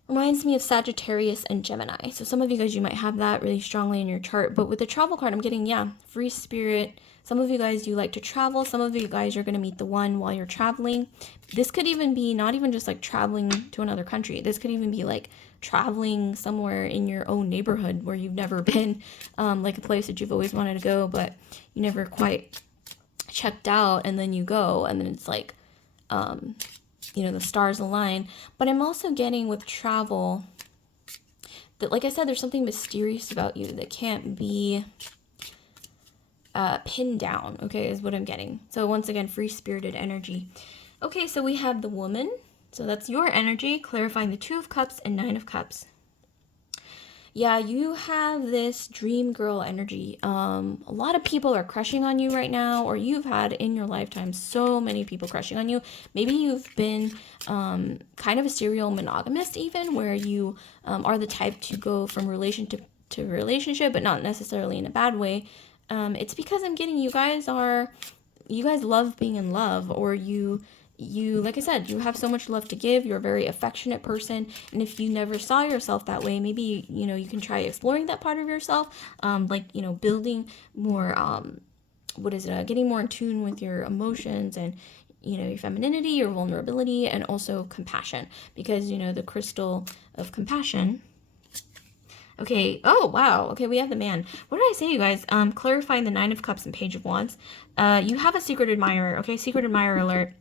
reminds me of Sagittarius and Gemini. So some of you guys, you might have that really strongly in your chart. But with the travel card, I'm getting, yeah, free spirit. Some of you guys, you like to travel. Some of you guys, you're going to meet the one while you're traveling. This could even be not even just like traveling to another country. This could even be like traveling somewhere in your own neighborhood where you've never been, like a place that you've always wanted to go, but you never quite checked out. And then you go, and then it's like, the stars align. But I'm also getting with travel that, like I said, there's something mysterious about you that can't be pinned down, okay, is what I'm getting. So once again, free-spirited energy. Okay, so we have the woman. So that's your energy, clarifying the 2 of Cups and 9 of Cups. Yeah, you have this dream girl energy. A lot of people are crushing on you right now, or you've had in your lifetime so many people crushing on you. Maybe you've been kind of a serial monogamist even, where you are the type to go from relationship to relationship, but not necessarily in a bad way. It's because I'm getting you guys love being in love, or you like I said, you have so much love to give. You're a very affectionate person, and if you never saw yourself that way, maybe you can try exploring that part of yourself, building more getting more in tune with your emotions and your femininity, your vulnerability, and also compassion, because the crystal of compassion. Okay, oh wow, okay, we have the man. What did I say, you guys? Clarifying the 9 of Cups and Page of Wands. You have a secret admirer. Okay, secret admirer alert.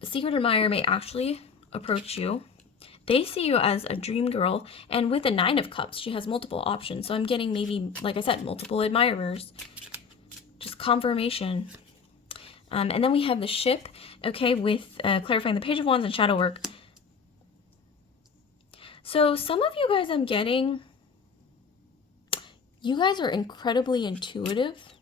The secret admirer may actually approach you. They see you as a dream girl, and with the 9 of Cups, she has multiple options. So I'm getting maybe, like I said, multiple admirers. Just confirmation. And then we have the ship, okay, with clarifying the Page of Wands and shadow work. So some of you guys, I'm getting, you guys are incredibly intuitive,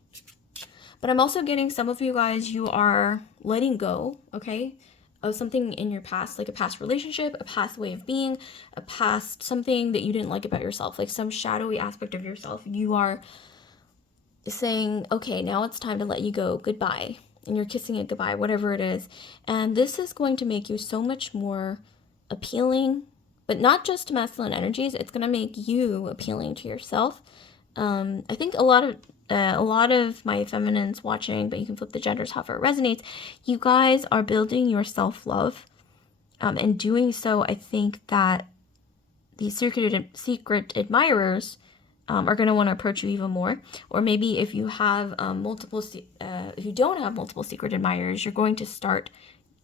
but I'm also getting some of you guys, you are letting go, okay, of something in your past, like a past relationship, a past way of being, a past something that you didn't like about yourself, like some shadowy aspect of yourself. You are saying, okay, now it's time to let you go, goodbye, and you're kissing it goodbye, whatever it is. And this is going to make you so much more appealing, but not just to masculine energies. It's going to make you appealing to yourself. I think a lot of my feminines watching, but you can flip the genders however it resonates. You guys are building your self-love, and doing so, I think that these secret admirers are going to want to approach you even more. Or maybe if you have if you don't have multiple secret admirers, you're going to start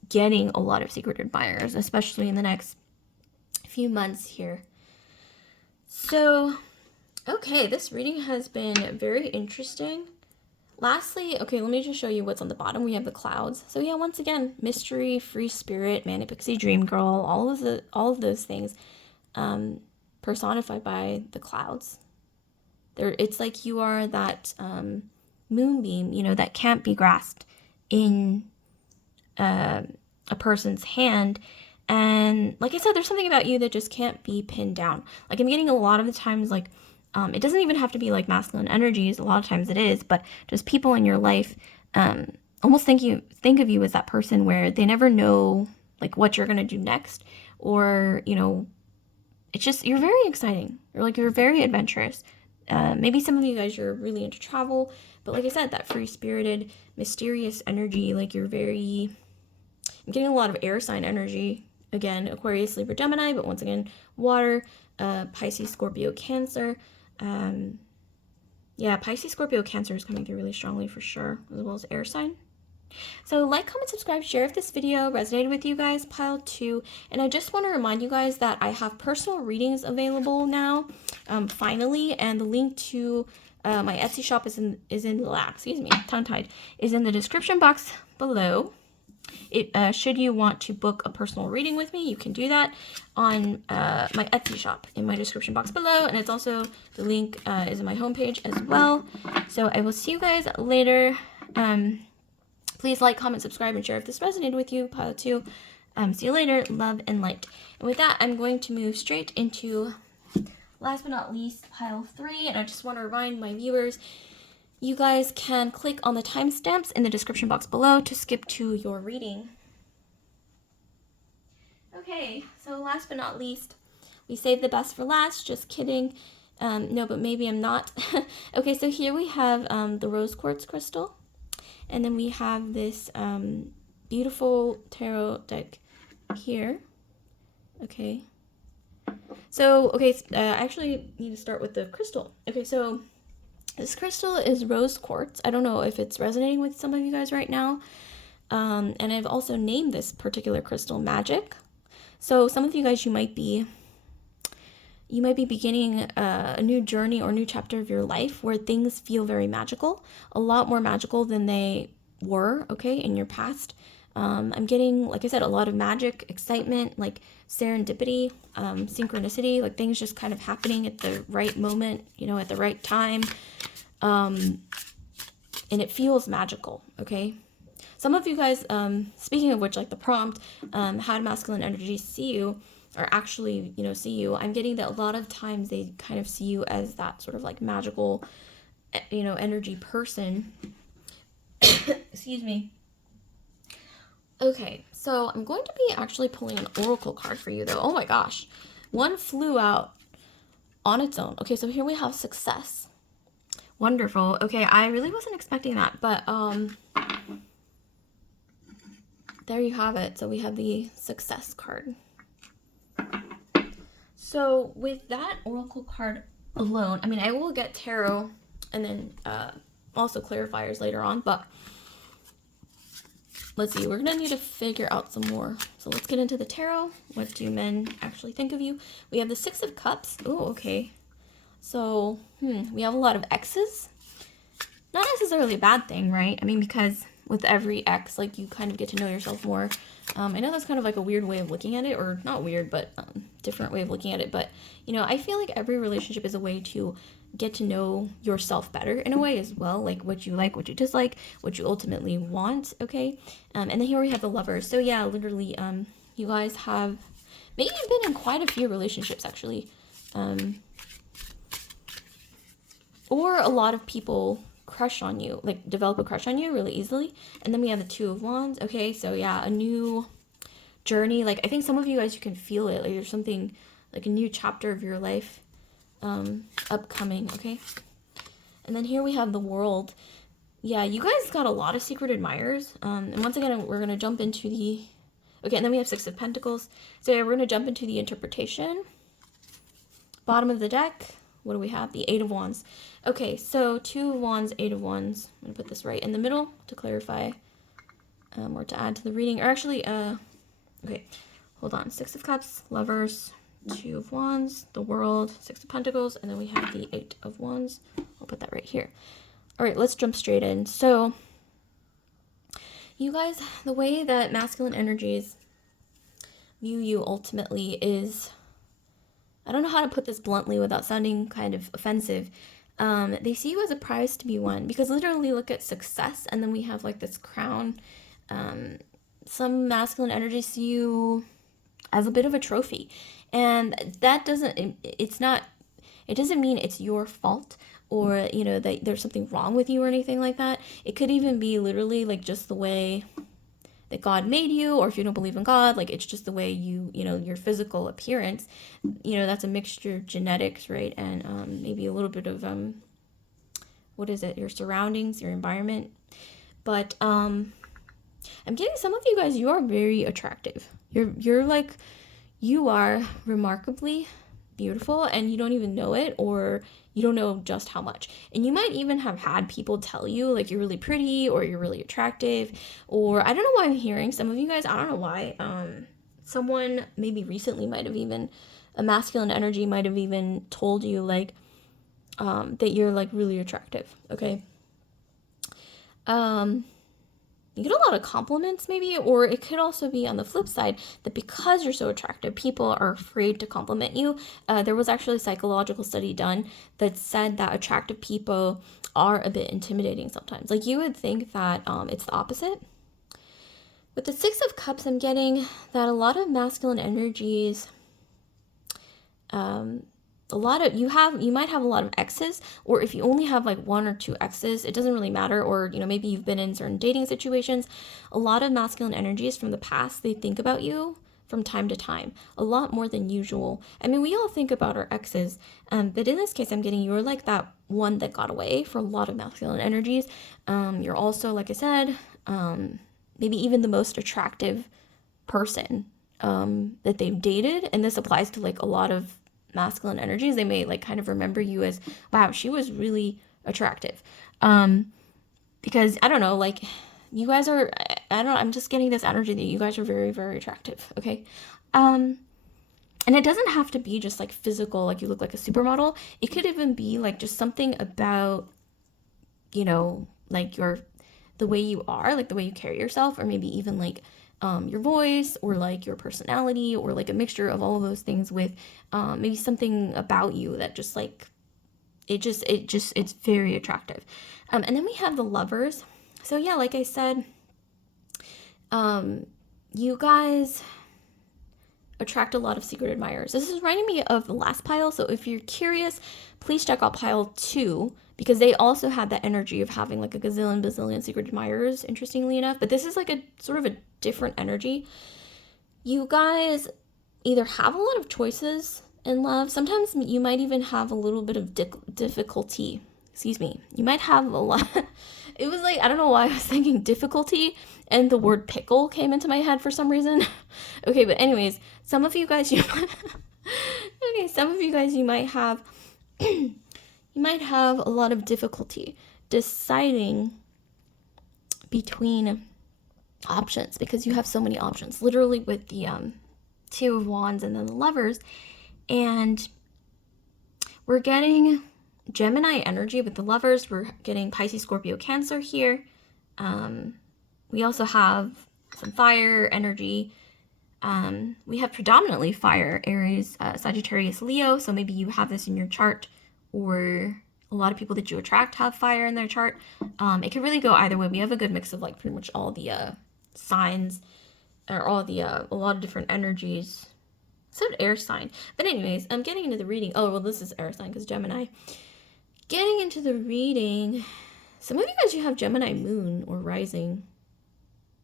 getting a lot of secret admirers, especially in the next few months here. So, okay, this reading has been very interesting. Lastly, okay, let me just show you what's on the bottom. We have the clouds. So yeah, once again, mystery, free spirit, manic pixie dream girl, all of those things personified by the clouds. It's like you are that moonbeam, that can't be grasped in a person's hand. And like I said, there's something about you that just can't be pinned down. Like I'm getting a lot of the times, like it doesn't even have to be like masculine energies. A lot of times it is, but just people in your life almost think of you as that person where they never know like what you're gonna do next, or it's just you're very exciting. You're very adventurous. Maybe some of you guys you're really into travel, but like I said, that free spirited, mysterious energy. Like I'm getting a lot of air sign energy. Again, Aquarius, Libra, Gemini, but once again, water, Pisces, Scorpio, Cancer. Yeah, Pisces, Scorpio, Cancer is coming through really strongly for sure, as well as air sign. So like, comment, subscribe, share if this video resonated with you guys, pile 2. And I just want to remind you guys that I have personal readings available now, finally, and the link to my Etsy shop is in tongue-tied, is in the description box below. Should you want to book a personal reading with me, you can do that on my Etsy shop in my description box below, and it's also, the link is in my homepage as well. So I will see you guys later. Please like, comment, subscribe, and share if this resonated with you, pile 2. See you later. Love and light. And with that, I'm going to move straight into, last but not least, pile 3. And I just want to remind my viewers, you guys can click on the timestamps in the description box below to skip to your reading. Okay, so last but not least, we saved the best for last. Just kidding. No, but maybe I'm not. Okay, so here we have the rose quartz crystal. And then we have this beautiful tarot deck here. Okay. So, okay, I actually need to start with the crystal. Okay, so this crystal is rose quartz. I don't know if it's resonating with some of you guys right now. And I've also named this particular crystal Magic. So some of you guys, you might be beginning a new journey or new chapter of your life where things feel very magical, a lot more magical than they were, okay, in your past. I'm getting, like I said, a lot of magic, excitement, like serendipity, synchronicity, like things just kind of happening at the right moment, at the right time. And it feels magical, okay? Some of you guys, speaking of which, like the prompt, how do masculine energies see you? Or actually, see you, I'm getting that a lot of times they kind of see you as that sort of like magical, energy person. Excuse me. Okay, so I'm going to be actually pulling an oracle card for you though. Oh my gosh. One flew out on its own. Okay, so here we have success. Wonderful. Okay, I really wasn't expecting that, but there you have it. So we have the success card. So with that oracle card alone, I mean, I will get tarot and then also clarifiers later on, but let's see, we're gonna need to figure out some more. So let's get into the tarot. What do men actually think of you? We have the 6 of Cups. Oh, okay. So, we have a lot of X's. Not necessarily a bad thing, right? I mean, because with every X, like, you kind of get to know yourself more. I know that's kind of like a weird way of looking at it, or not weird, but different way of looking at it. But, I feel like every relationship is a way to get to know yourself better in a way as well, like what you like, what you dislike, what you ultimately want, okay? And then here we have the Lovers. So yeah, literally, you guys have maybe been in quite a few relationships, actually. Or a lot of people crush on you, like develop a crush on you really easily. And then we have the 2 of Wands. Okay, so yeah, a new journey. Like I think some of you guys, you can feel it, like there's something, like a new chapter of your life upcoming. Okay, and then here we have the World. Yeah, you guys got a lot of secret admirers. And once again, we're gonna jump into the, okay, and then we have 6 of Pentacles. So yeah, we're gonna jump into the interpretation. Bottom of the deck, what do we have? The 8 of Wands. Okay, so 2 of Wands, 8 of Wands. I'm gonna put this right in the middle to clarify, or to add to the reading. Or actually, okay, hold on. 6 of Cups, Lovers, 2 of Wands, the World, 6 of Pentacles, and then we have the 8 of Wands. I'll put that right here. All right, let's jump straight in. So, you guys, the way that masculine energies view you ultimately is, I don't know how to put this bluntly without sounding kind of offensive. They see you as a prize to be won, because literally look at success, and then we have like this crown, some masculine energies see you as a bit of a trophy. And that doesn't, it's not, it doesn't mean it's your fault, or, you know, that there's something wrong with you or anything like that. It could even be literally like just the way that God made you, or if you don't believe in God, like it's just the way you know, your physical appearance, you know, that's a mixture of genetics, right? And maybe a little bit of, what is it? Your surroundings, your environment. But I'm getting some of you guys, you are very attractive. You're like, you are remarkably beautiful, and you don't even know it, or you don't know just how much. And you might even have had people tell you like you're really pretty, or you're really attractive, or I don't know why I'm hearing some of you guys, I don't know why, someone maybe recently might have even, a masculine energy might have even told you like that you're like really attractive. Okay. You get a lot of compliments maybe, or it could also be on the flip side that because you're so attractive, people are afraid to compliment you. There was actually a psychological study done that said that attractive people are a bit intimidating sometimes. Like you would think that it's the opposite. With the Six of Cups, I'm getting that a lot of masculine energies, you might have a lot of exes, or if you only have like one or two exes, it doesn't really matter. Or, you know, maybe you've been in certain dating situations. A lot of masculine energies from the past, they think about you from time to time, a lot more than usual. I mean, we all think about our exes, but in this case, I'm getting you're like that one that got away for a lot of masculine energies. You're also, like I said, maybe even the most attractive person that they've dated, and this applies to like a lot of masculine energies. They may like kind of remember you as, wow, she was really attractive. Because I don't know, like you guys are, I don't know, I'm just getting this energy that you guys are very, very attractive. Okay. And it doesn't have to be just like physical, like you look like a supermodel. It could even be like just something about, you know, like the way you are, like the way you carry yourself, or maybe even like your voice, or like your personality, or like a mixture of all of those things with maybe something about you that just like it's very attractive. And then we have the Lovers. So yeah, like I said, you guys attract a lot of secret admirers. This is reminding me of the last pile, so if you're curious, please check out pile 2, because they also had that energy of having like a gazillion bazillion secret admirers, interestingly enough. But this is like a sort of a different energy. You guys either have a lot of choices in love. Sometimes you might even have a little bit of difficulty. Excuse me. You might have a lot. It was like, I don't know why I was thinking difficulty, and the word pickle came into my head for some reason. Okay, but anyways, some of you guys, some of you guys, you might have, you might have a lot of difficulty deciding between options, because you have so many options, literally, with the Two of Wands and then the Lovers. And we're getting Gemini energy with the Lovers. We're getting Pisces, Scorpio, Cancer here. We also have some fire energy. We have predominantly fire, Aries, Sagittarius, Leo. So maybe you have this in your chart, or a lot of people that you attract have fire in their chart. It could really go either way. We have a good mix of like pretty much all the signs, or all the a lot of different energies. Except air sign. But anyways, I'm getting into the reading. Oh, well, this is air sign because Gemini. Getting into the reading. Some of you guys, you have Gemini moon or rising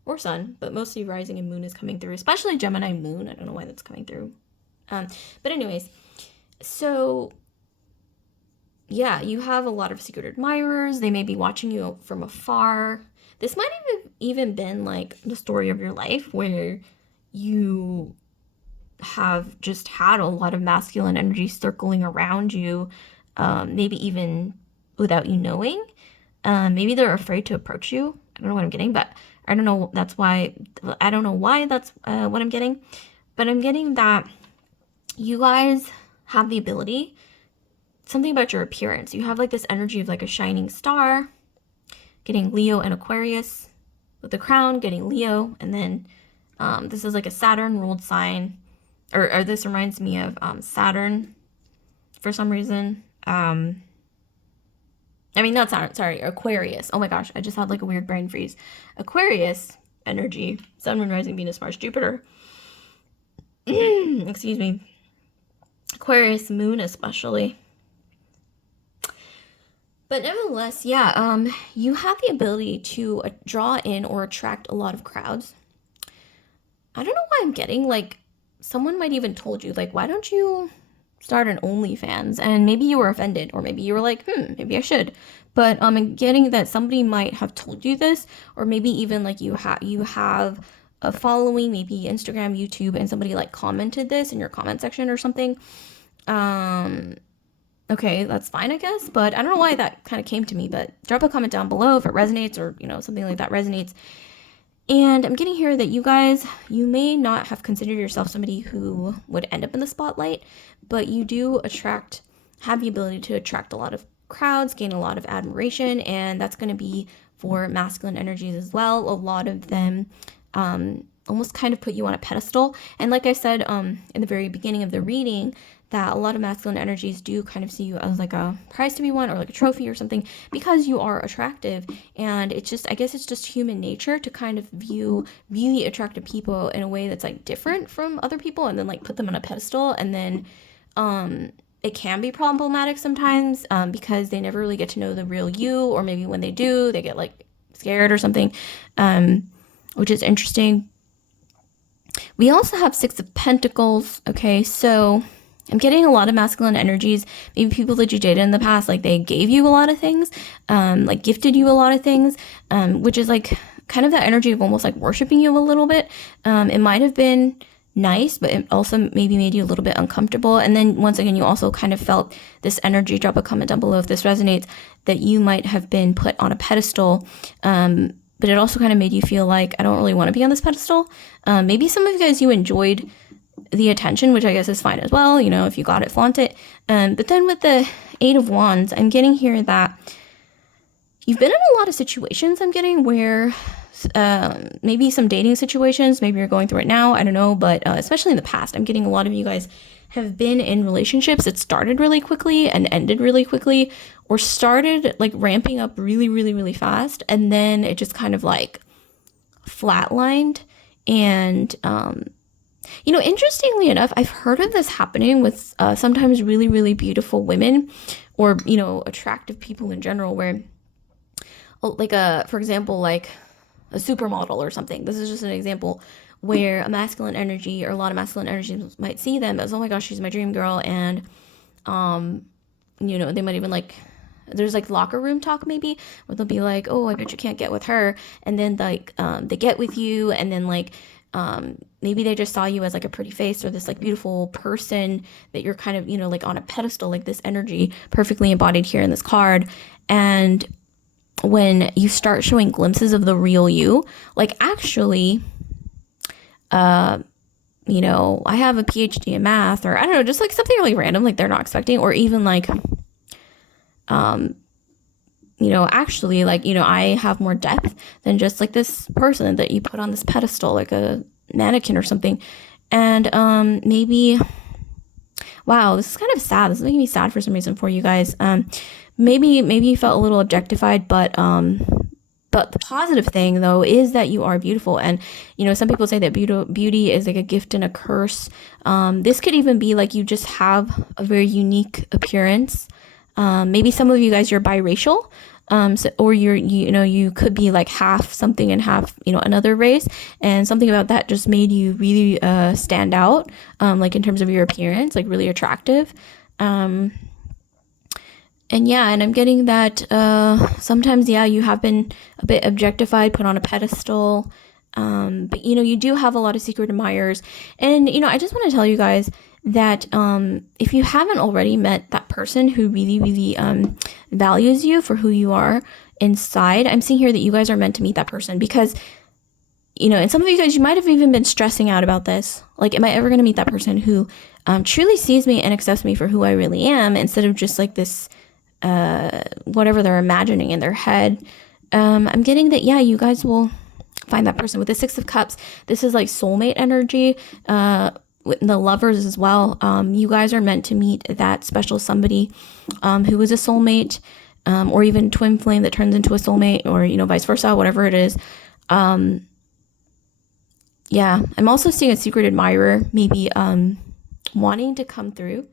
or sun, but mostly rising and moon is coming through, especially Gemini moon. I don't know why that's coming through. But anyways, so yeah, you have a lot of secret admirers. They may be watching you from afar. This might have even been like the story of your life, where you have just had a lot of masculine energy circling around you, maybe even without you knowing. Maybe they're afraid to approach you. I don't know what I'm getting, but I don't know. I don't know why that's what I'm getting, but I'm getting that you guys have the ability, something about your appearance. You have like this energy of like a shining star, getting Leo and Aquarius with the crown, getting Leo, and then this is like a Saturn ruled sign. Or this reminds me of Saturn for some reason. I mean, not Saturn, sorry, Aquarius. Oh my gosh, I just had like a weird brain freeze. Aquarius, energy. Sun, Moon, Rising, Venus, Mars, Jupiter. Excuse me. Aquarius moon especially. But nevertheless, yeah, you have the ability to draw in or attract a lot of crowds. I don't know why I'm getting, like, someone might even told you, like, why don't you start an OnlyFans? And maybe you were offended, or maybe you were like, maybe I should. But I'm getting that somebody might have told you this, or maybe even, like, you have a following, maybe Instagram, YouTube, and somebody, like, commented this in your comment section or something. Okay, that's fine, I guess, but I don't know why that kind of came to me, but drop a comment down below if it resonates, or, something like that resonates. And I'm getting here that you guys, you may not have considered yourself somebody who would end up in the spotlight, but you do have the ability to attract a lot of crowds, gain a lot of admiration, and that's going to be for masculine energies as well. A lot of them almost kind of put you on a pedestal. And like I said in the very beginning of the reading, that a lot of masculine energies do kind of see you as like a prize to be won, or like a trophy or something, because you are attractive. And it's just, I guess it's just human nature to kind of view really attractive people in a way that's like different from other people, and then like put them on a pedestal. And then it can be problematic sometimes because they never really get to know the real you, or maybe when they do, they get like scared or something, which is interesting. We also have Six of Pentacles. Okay, so I'm getting a lot of masculine energies. Maybe people that you dated in the past, like they gave you a lot of things, like gifted you a lot of things, which is like kind of that energy of almost like worshiping you a little bit. It might have been nice, but it also maybe made you a little bit uncomfortable. And then once again, you also kind of felt this energy. Drop a comment down below if this resonates, that you might have been put on a pedestal. But it also kind of made you feel like, I don't really want to be on this pedestal. Maybe some of you guys, you enjoyed the attention, which I guess is fine as well, if you got it, flaunt it. But then with the Eight of Wands, I'm getting here that you've been in a lot of situations, I'm getting, where maybe some dating situations, maybe you're going through it now, I don't know, but especially in the past, I'm getting a lot of you guys have been in relationships that started really quickly and ended really quickly, or started like ramping up really, really, really fast, and then it just kind of like flatlined. And interestingly enough, I've heard of this happening with sometimes really, really beautiful women, or, attractive people in general, where like for example, like a supermodel or something. This is just an example where a masculine energy, or a lot of masculine energies, might see them as, oh my gosh, she's my dream girl. And, they might even like, there's like locker room talk maybe, where they'll be like, oh, I bet you can't get with her. And then like, they get with you, and then like, maybe they just saw you as like a pretty face, or this like beautiful person that you're kind of, like on a pedestal, like this energy perfectly embodied here in this card. And when you start showing glimpses of the real you, like actually, I have a PhD in math, or I don't know, just like something really random, like they're not expecting, or even like, actually, like, I have more depth than just like this person that you put on this pedestal, like a mannequin or something. And maybe, wow, this is kind of sad. This is making me sad for some reason for you guys. Maybe you felt a little objectified, but the positive thing though is that you are beautiful. And some people say that beauty is like a gift and a curse. This could even be like you just have a very unique appearance. Maybe some of you guys, you're biracial, or you could be like half something and half, another race, and something about that just made you really stand out, like in terms of your appearance, like really attractive. And I'm getting that sometimes, you have been a bit objectified, put on a pedestal, but you do have a lot of secret admirers. And I just want to tell you guys that if you haven't already met that person who really, really values you for who you are inside, I'm seeing here that you guys are meant to meet that person, because and some of you guys, you might have even been stressing out about this, like, am I ever going to meet that person who truly sees me and accepts me for who I really am, instead of just like this whatever they're imagining in their head. I'm getting that you guys will find that person. With the Six of Cups, this is like soulmate energy. With the Lovers as well, you guys are meant to meet that special somebody who is a soulmate, or even twin flame that turns into a soulmate, or vice versa, whatever it is. Yeah, I'm also seeing a secret admirer, maybe wanting to come through.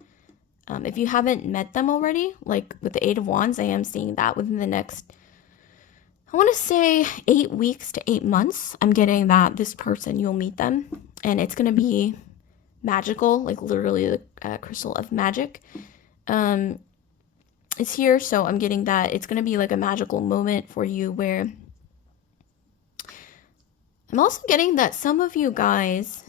If you haven't met them already, like with the Eight of Wands, I am seeing that within the next, I want to say 8 weeks to 8 months. I'm getting that this person, you'll meet them, and it's going to be magical, like literally the crystal of magic. It's here, so I'm getting that it's going to be like a magical moment for you where I'm also getting that some of you guys,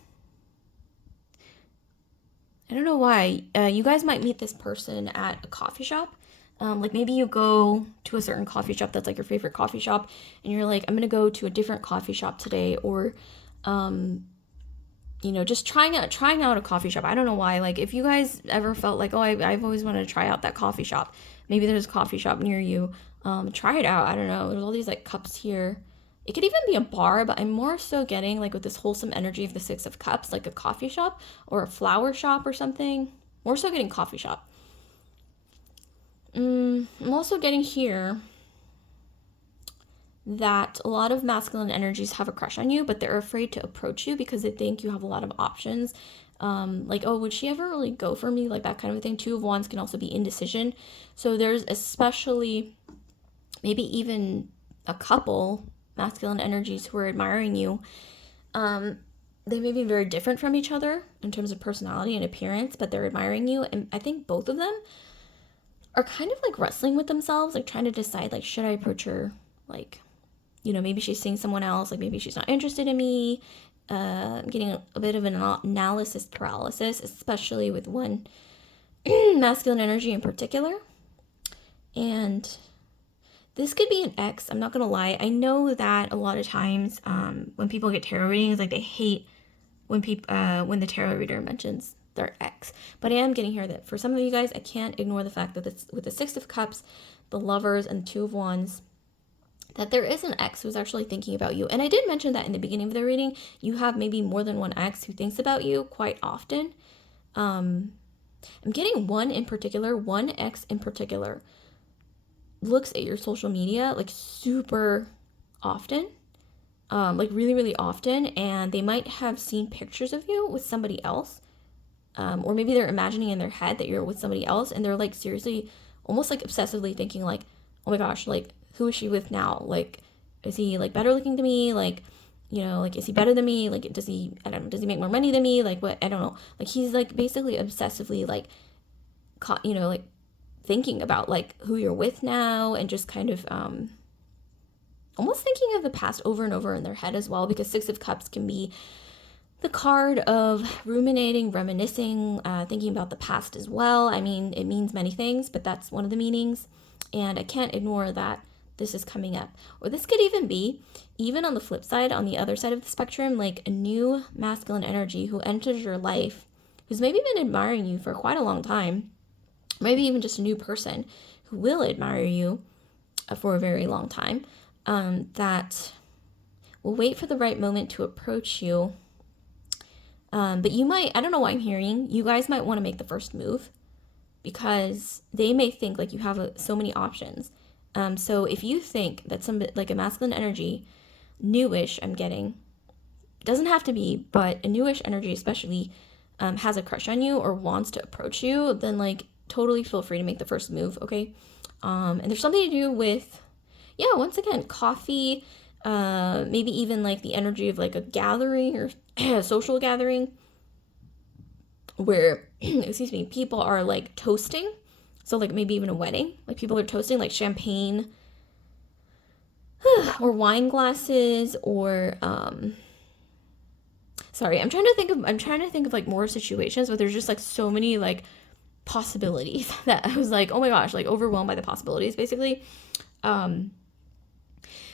I don't know why, you guys might meet this person at a coffee shop. Like maybe you go to a certain coffee shop that's like your favorite coffee shop, and you're like, I'm gonna go to a different coffee shop today, or just trying out a coffee shop. I don't know why. Like if you guys ever felt like, oh, I've always wanted to try out that coffee shop. Maybe there's a coffee shop near you. Try it out. I don't know. There's all these like cups here. It could even be a bar, but I'm more so getting like with this wholesome energy of the Six of Cups, like a coffee shop or a flower shop or something. More so getting coffee shop. I'm also getting here that a lot of masculine energies have a crush on you, but they're afraid to approach you because they think you have a lot of options. Like, oh, would she ever really go for me? Like that kind of thing. Two of Wands can also be indecision. So there's especially maybe even a couple masculine energies who are admiring you. They may be very different from each other in terms of personality and appearance, but they're admiring you. And I think both of them are kind of like wrestling with themselves, like trying to decide, like, should I approach her? Like, maybe she's seeing someone else, like maybe she's not interested in me. I'm getting a bit of an analysis paralysis, especially with one masculine energy in particular. And this could be an ex. I'm not gonna lie. I know that a lot of times when people get tarot readings, like they hate when when the tarot reader mentions their ex. But I am getting here that for some of you guys, I can't ignore the fact that it's with the Six of Cups, the Lovers, and the Two of Wands, that there is an ex who's actually thinking about you. And I did mention that in the beginning of the reading, you have maybe more than one ex who thinks about you quite often. I'm getting one ex in particular, looks at your social media like super often, like really, really often, and they might have seen pictures of you with somebody else. Or maybe they're imagining in their head that you're with somebody else, and they're like seriously, almost like obsessively thinking like, oh my gosh, like who is she with now? Like, is he like better looking than me? Like, like is he better than me? Like, does he, I don't know, does he make more money than me? Like, what? I don't know. Like, he's like basically obsessively like, like thinking about like who you're with now, and just kind of almost thinking of the past over and over in their head as well, because Six of Cups can be the card of ruminating, reminiscing, thinking about the past as well. I mean, it means many things, but that's one of the meanings. And I can't ignore that this is coming up. Or this could even be, even on the flip side, on the other side of the spectrum, like a new masculine energy who enters your life, who's maybe been admiring you for quite a long time, maybe even just a new person who will admire you for a very long time, that will wait for the right moment to approach you. But you might, I don't know why I'm hearing, you guys might want to make the first move, because they may think like you have so many options. So if you think that somebody, like a masculine energy, newish, I'm getting, doesn't have to be, but a newish energy especially, has a crush on you or wants to approach you, then like totally feel free to make the first move, okay? And there's something to do with, yeah, once again, coffee, maybe even like the energy of like a gathering or a social gathering where, excuse me, people are like toasting. So like maybe even a wedding, like people are toasting like champagne or wine glasses, or sorry, I'm trying to think of like more situations, but there's just like so many like possibilities that I was like, oh my gosh, like overwhelmed by the possibilities basically. But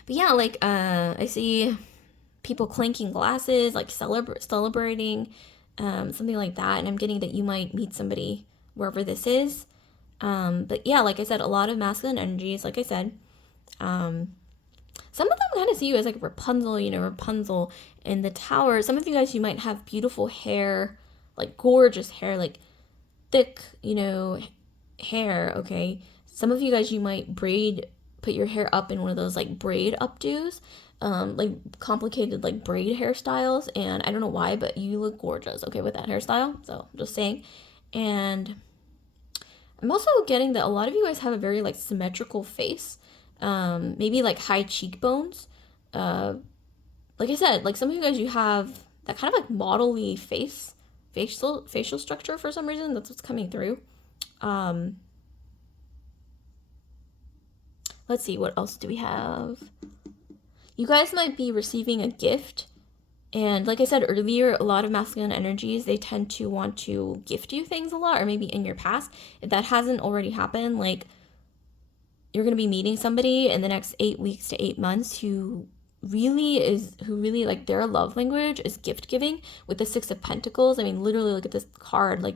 yeah, like I see people clinking glasses, like celebrating, something like that, and I'm getting that you might meet somebody wherever this is. But yeah, like I said, a lot of masculine energies, like I said. Some of them kind of see you as like Rapunzel, Rapunzel in the tower. Some of you guys, you might have beautiful hair, like gorgeous hair, like thick, hair, okay? Some of you guys, you might put your hair up in one of those like braid updos. like complicated like braid hairstyles, and I don't know why, but you look gorgeous, okay, with that hairstyle. So just saying. And I'm also getting that a lot of you guys have a very like symmetrical face, maybe like high cheekbones. Like I said, like some of you guys, you have that kind of like modelly facial structure for some reason. That's what's coming through. Let's see, what else do we have? You guys might be receiving a gift. And like I said earlier, a lot of masculine energies, they tend to want to gift you things a lot, or maybe in your past. If that hasn't already happened, like you're going to be meeting somebody in the next 8 weeks to 8 months who really like their love language is gift giving with the Six of Pentacles. I mean, literally look at this card, like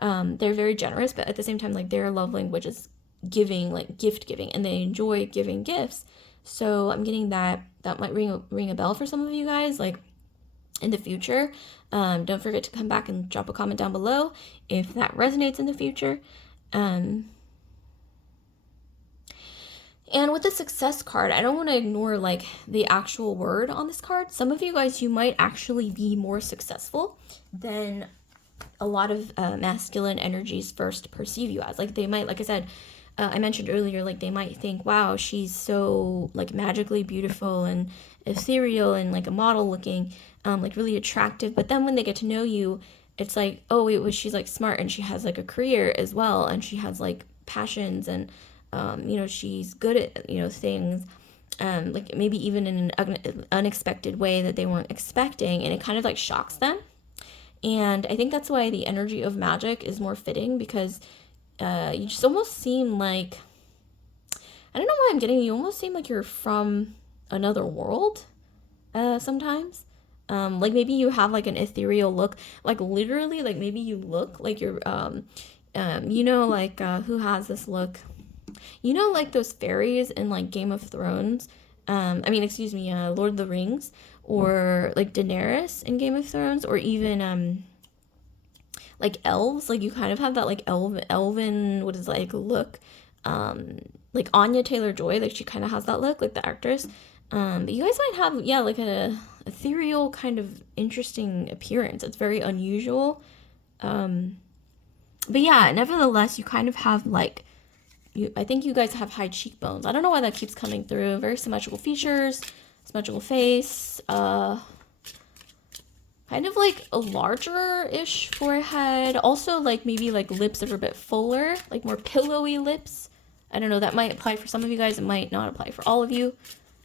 they're very generous, but at the same time, like their love language is giving, like gift giving, and they enjoy giving gifts. So I'm getting that might ring a bell for some of you guys, like in the future. Don't forget to come back and drop a comment down below if that resonates in the future. And with the success card, I don't want to ignore like the actual word on this card. Some of you guys, you might actually be more successful than a lot of masculine energies first perceive you as. Like they might, like I said, I mentioned earlier, like they might think, wow, she's so like magically beautiful and ethereal and like a model looking, like really attractive. But then when they get to know you, it's like, oh wait, well, she's like smart and she has like a career as well, and she has like passions, and you know, she's good at, you know, things, like maybe even in an unexpected way that they weren't expecting, and it kind of like shocks them. And I think that's why the energy of magic is more fitting, because you just almost seem like, I don't know why I'm getting, you almost seem like you're from another world sometimes. Like maybe you have like an ethereal look, like literally, like maybe you look like you're, you know, like who has this look? You know, like those fairies in like Game of Thrones. Lord of the Rings, or like Daenerys in Game of Thrones, or even like elves. Like you kind of have that like elven, what is like look. Like Anya Taylor-Joy, like she kind of has that look, like the actress. But you guys might have, yeah, like a ethereal kind of interesting appearance. It's very unusual. But yeah, nevertheless, you kind of have like, I think you guys have high cheekbones. I don't know why that keeps coming through. Very symmetrical features, symmetrical face, kind of like a larger-ish forehead. Also, like maybe like lips that are a bit fuller, like more pillowy lips. I don't know, that might apply for some of you guys. It might not apply for all of you.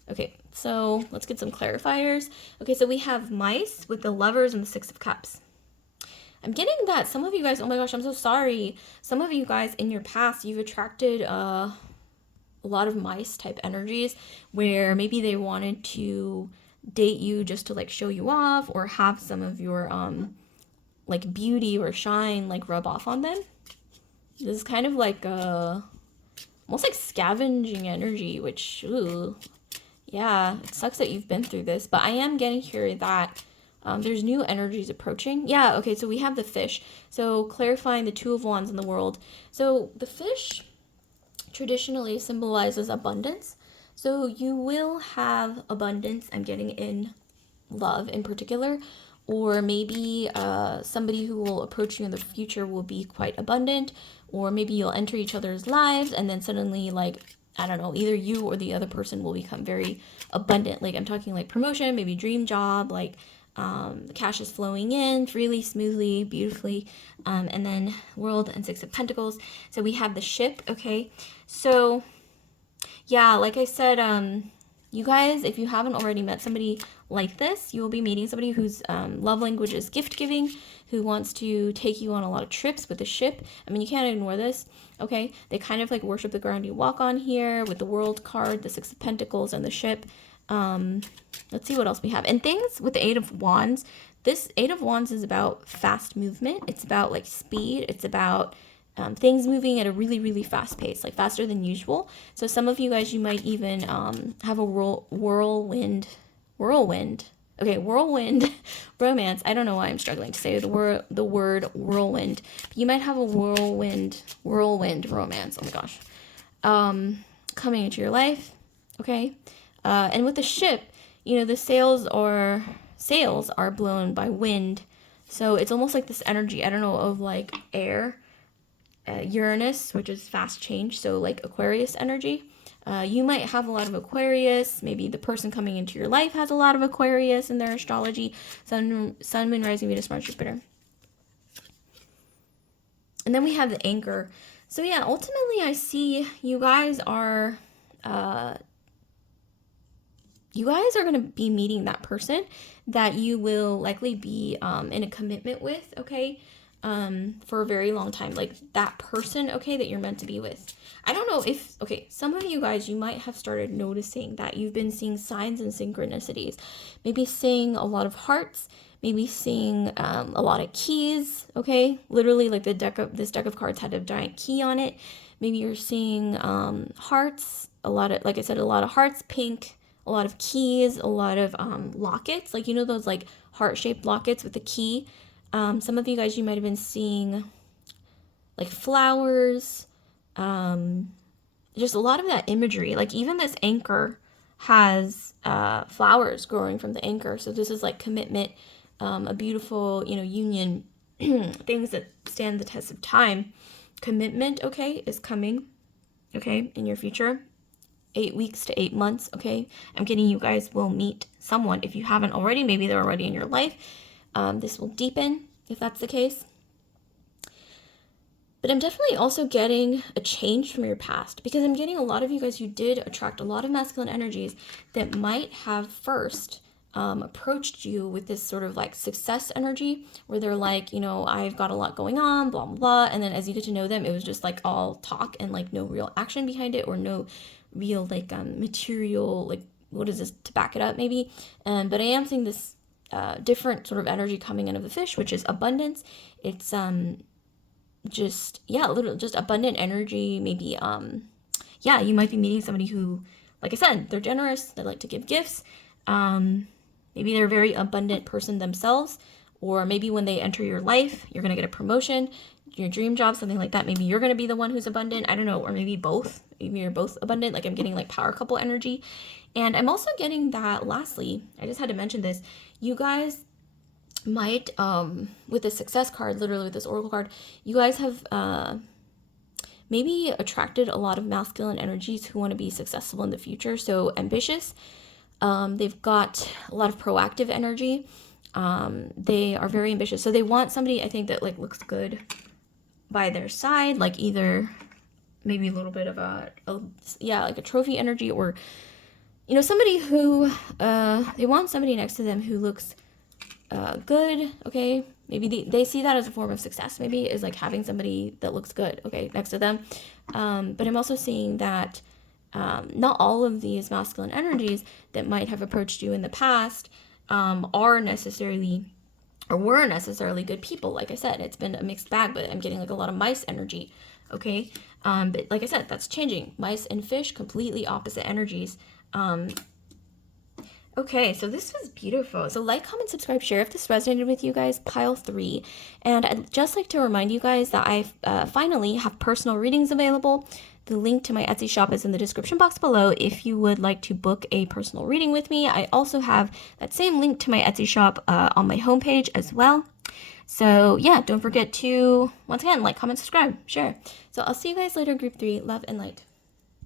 Okay, so let's get some clarifiers. Okay, so we have mice with the Lovers and the Six of Cups. I'm getting that some of you guys, oh my gosh, I'm so sorry. Some of you guys in your past, you've attracted a lot of mice type energies, where maybe they wanted to date you just to like show you off, or have some of your like beauty or shine like rub off on them. This is kind of like almost like scavenging energy, which, ooh, yeah, it sucks that you've been through this, but I am getting here that there's new energies approaching. Yeah, okay, so we have the fish. So clarifying the Two of Wands in the world. So the fish traditionally symbolizes abundance. So you will have abundance, I'm getting, in love in particular, or maybe somebody who will approach you in the future will be quite abundant, or maybe you'll enter each other's lives and then suddenly, like, I don't know, either you or the other person will become very abundant. Like I'm talking like promotion, maybe dream job, like cash is flowing in freely, smoothly, beautifully. And then World and Six of Pentacles. So we have the ship. Okay, so yeah, like I said, you guys, if you haven't already met somebody like this, you will be meeting somebody whose love language is gift giving, who wants to take you on a lot of trips with the ship. I mean, you can't ignore this. Okay, they kind of like worship the ground you walk on here with the World card, the Six of Pentacles, and the ship. Let's see what else we have. And things with the Eight of Wands. This Eight of Wands is about fast movement. It's about like speed. It's about things moving at a really, really fast pace, like faster than usual. So some of you guys, you might even have a whirlwind romance. I don't know why I'm struggling to say the word whirlwind. But you might have a whirlwind romance. Oh my gosh. Coming into your life. Okay. And with the ship, the sails are blown by wind. So it's almost like this energy, I don't know, of like air, Uranus, which is fast change. So like Aquarius energy. You might have a lot of Aquarius. Maybe the person coming into your life has a lot of Aquarius in their astrology. Sun, Moon, Rising, Venus, Mars, Jupiter. And then we have the anchor. So yeah, ultimately I see you guys are going to be meeting that person that you will likely be in a commitment with, okay, for a very long time. Like that person, okay, that you're meant to be with. I don't know if, okay, some of you guys, you might have started noticing that you've been seeing signs and synchronicities. Maybe seeing a lot of hearts, maybe seeing a lot of keys, okay? Literally, like this deck of cards had a giant key on it. Maybe you're seeing hearts, a lot of, like I said, a lot of hearts, pink, a lot of keys, a lot of lockets, like, those like heart-shaped lockets with the key. Some of you guys, you might have been seeing like flowers, just a lot of that imagery. Like even this anchor has flowers growing from the anchor. So this is like commitment, a beautiful, union, things that stand the test of time. Commitment, okay, is coming, okay, in your future. 8 weeks to 8 months, okay? I'm getting you guys will meet someone. If you haven't already, maybe they're already in your life. This will deepen if that's the case. But I'm definitely also getting a change from your past, because I'm getting a lot of you guys who did attract a lot of masculine energies that might have first approached you with this sort of like success energy, where they're like, I've got a lot going on, blah, blah, blah. And then as you get to know them, it was just like all talk and like no real action behind it, or no real like material, like what is this to back it up maybe. But I am seeing this different sort of energy coming in of the fish, which is abundance. It's just abundant energy. Maybe you might be meeting somebody who, like I said, they're generous, they like to give gifts. Maybe they're a very abundant person themselves, or maybe when they enter your life, you're going to get a promotion, your dream job, something like that. Maybe you're going to be the one who's abundant. I don't know. Or maybe both. Maybe you're both abundant. Like I'm getting like power couple energy. And I'm also getting that, lastly, I just had to mention this. You guys might, with the success card, literally with this oracle card, you guys have maybe attracted a lot of masculine energies who want to be successful in the future. So ambitious. They've got a lot of proactive energy. They are very ambitious. So they want somebody, I think, that like looks good by their side, like either maybe a little bit of like a trophy energy, or somebody who they want somebody next to them who looks good, okay? Maybe they see that as a form of success, maybe, is like having somebody that looks good, okay, next to them. But I'm also seeing that not all of these masculine energies that might have approached you in the past were necessarily good people. Like I said, it's been a mixed bag, but I'm getting like a lot of mice energy, okay? But like I said, that's changing. Mice and fish, completely opposite energies. Okay, so this was beautiful. So like, comment, subscribe, share if this resonated with you guys, pile 3. And I'd just like to remind you guys that I finally have personal readings available. The link to my Etsy shop is in the description box below if you would like to book a personal reading with me. I also have that same link to my Etsy shop on my homepage as well. So yeah, don't forget to, once again, like, comment, subscribe, share. So I'll see you guys later, group 3. Love and light.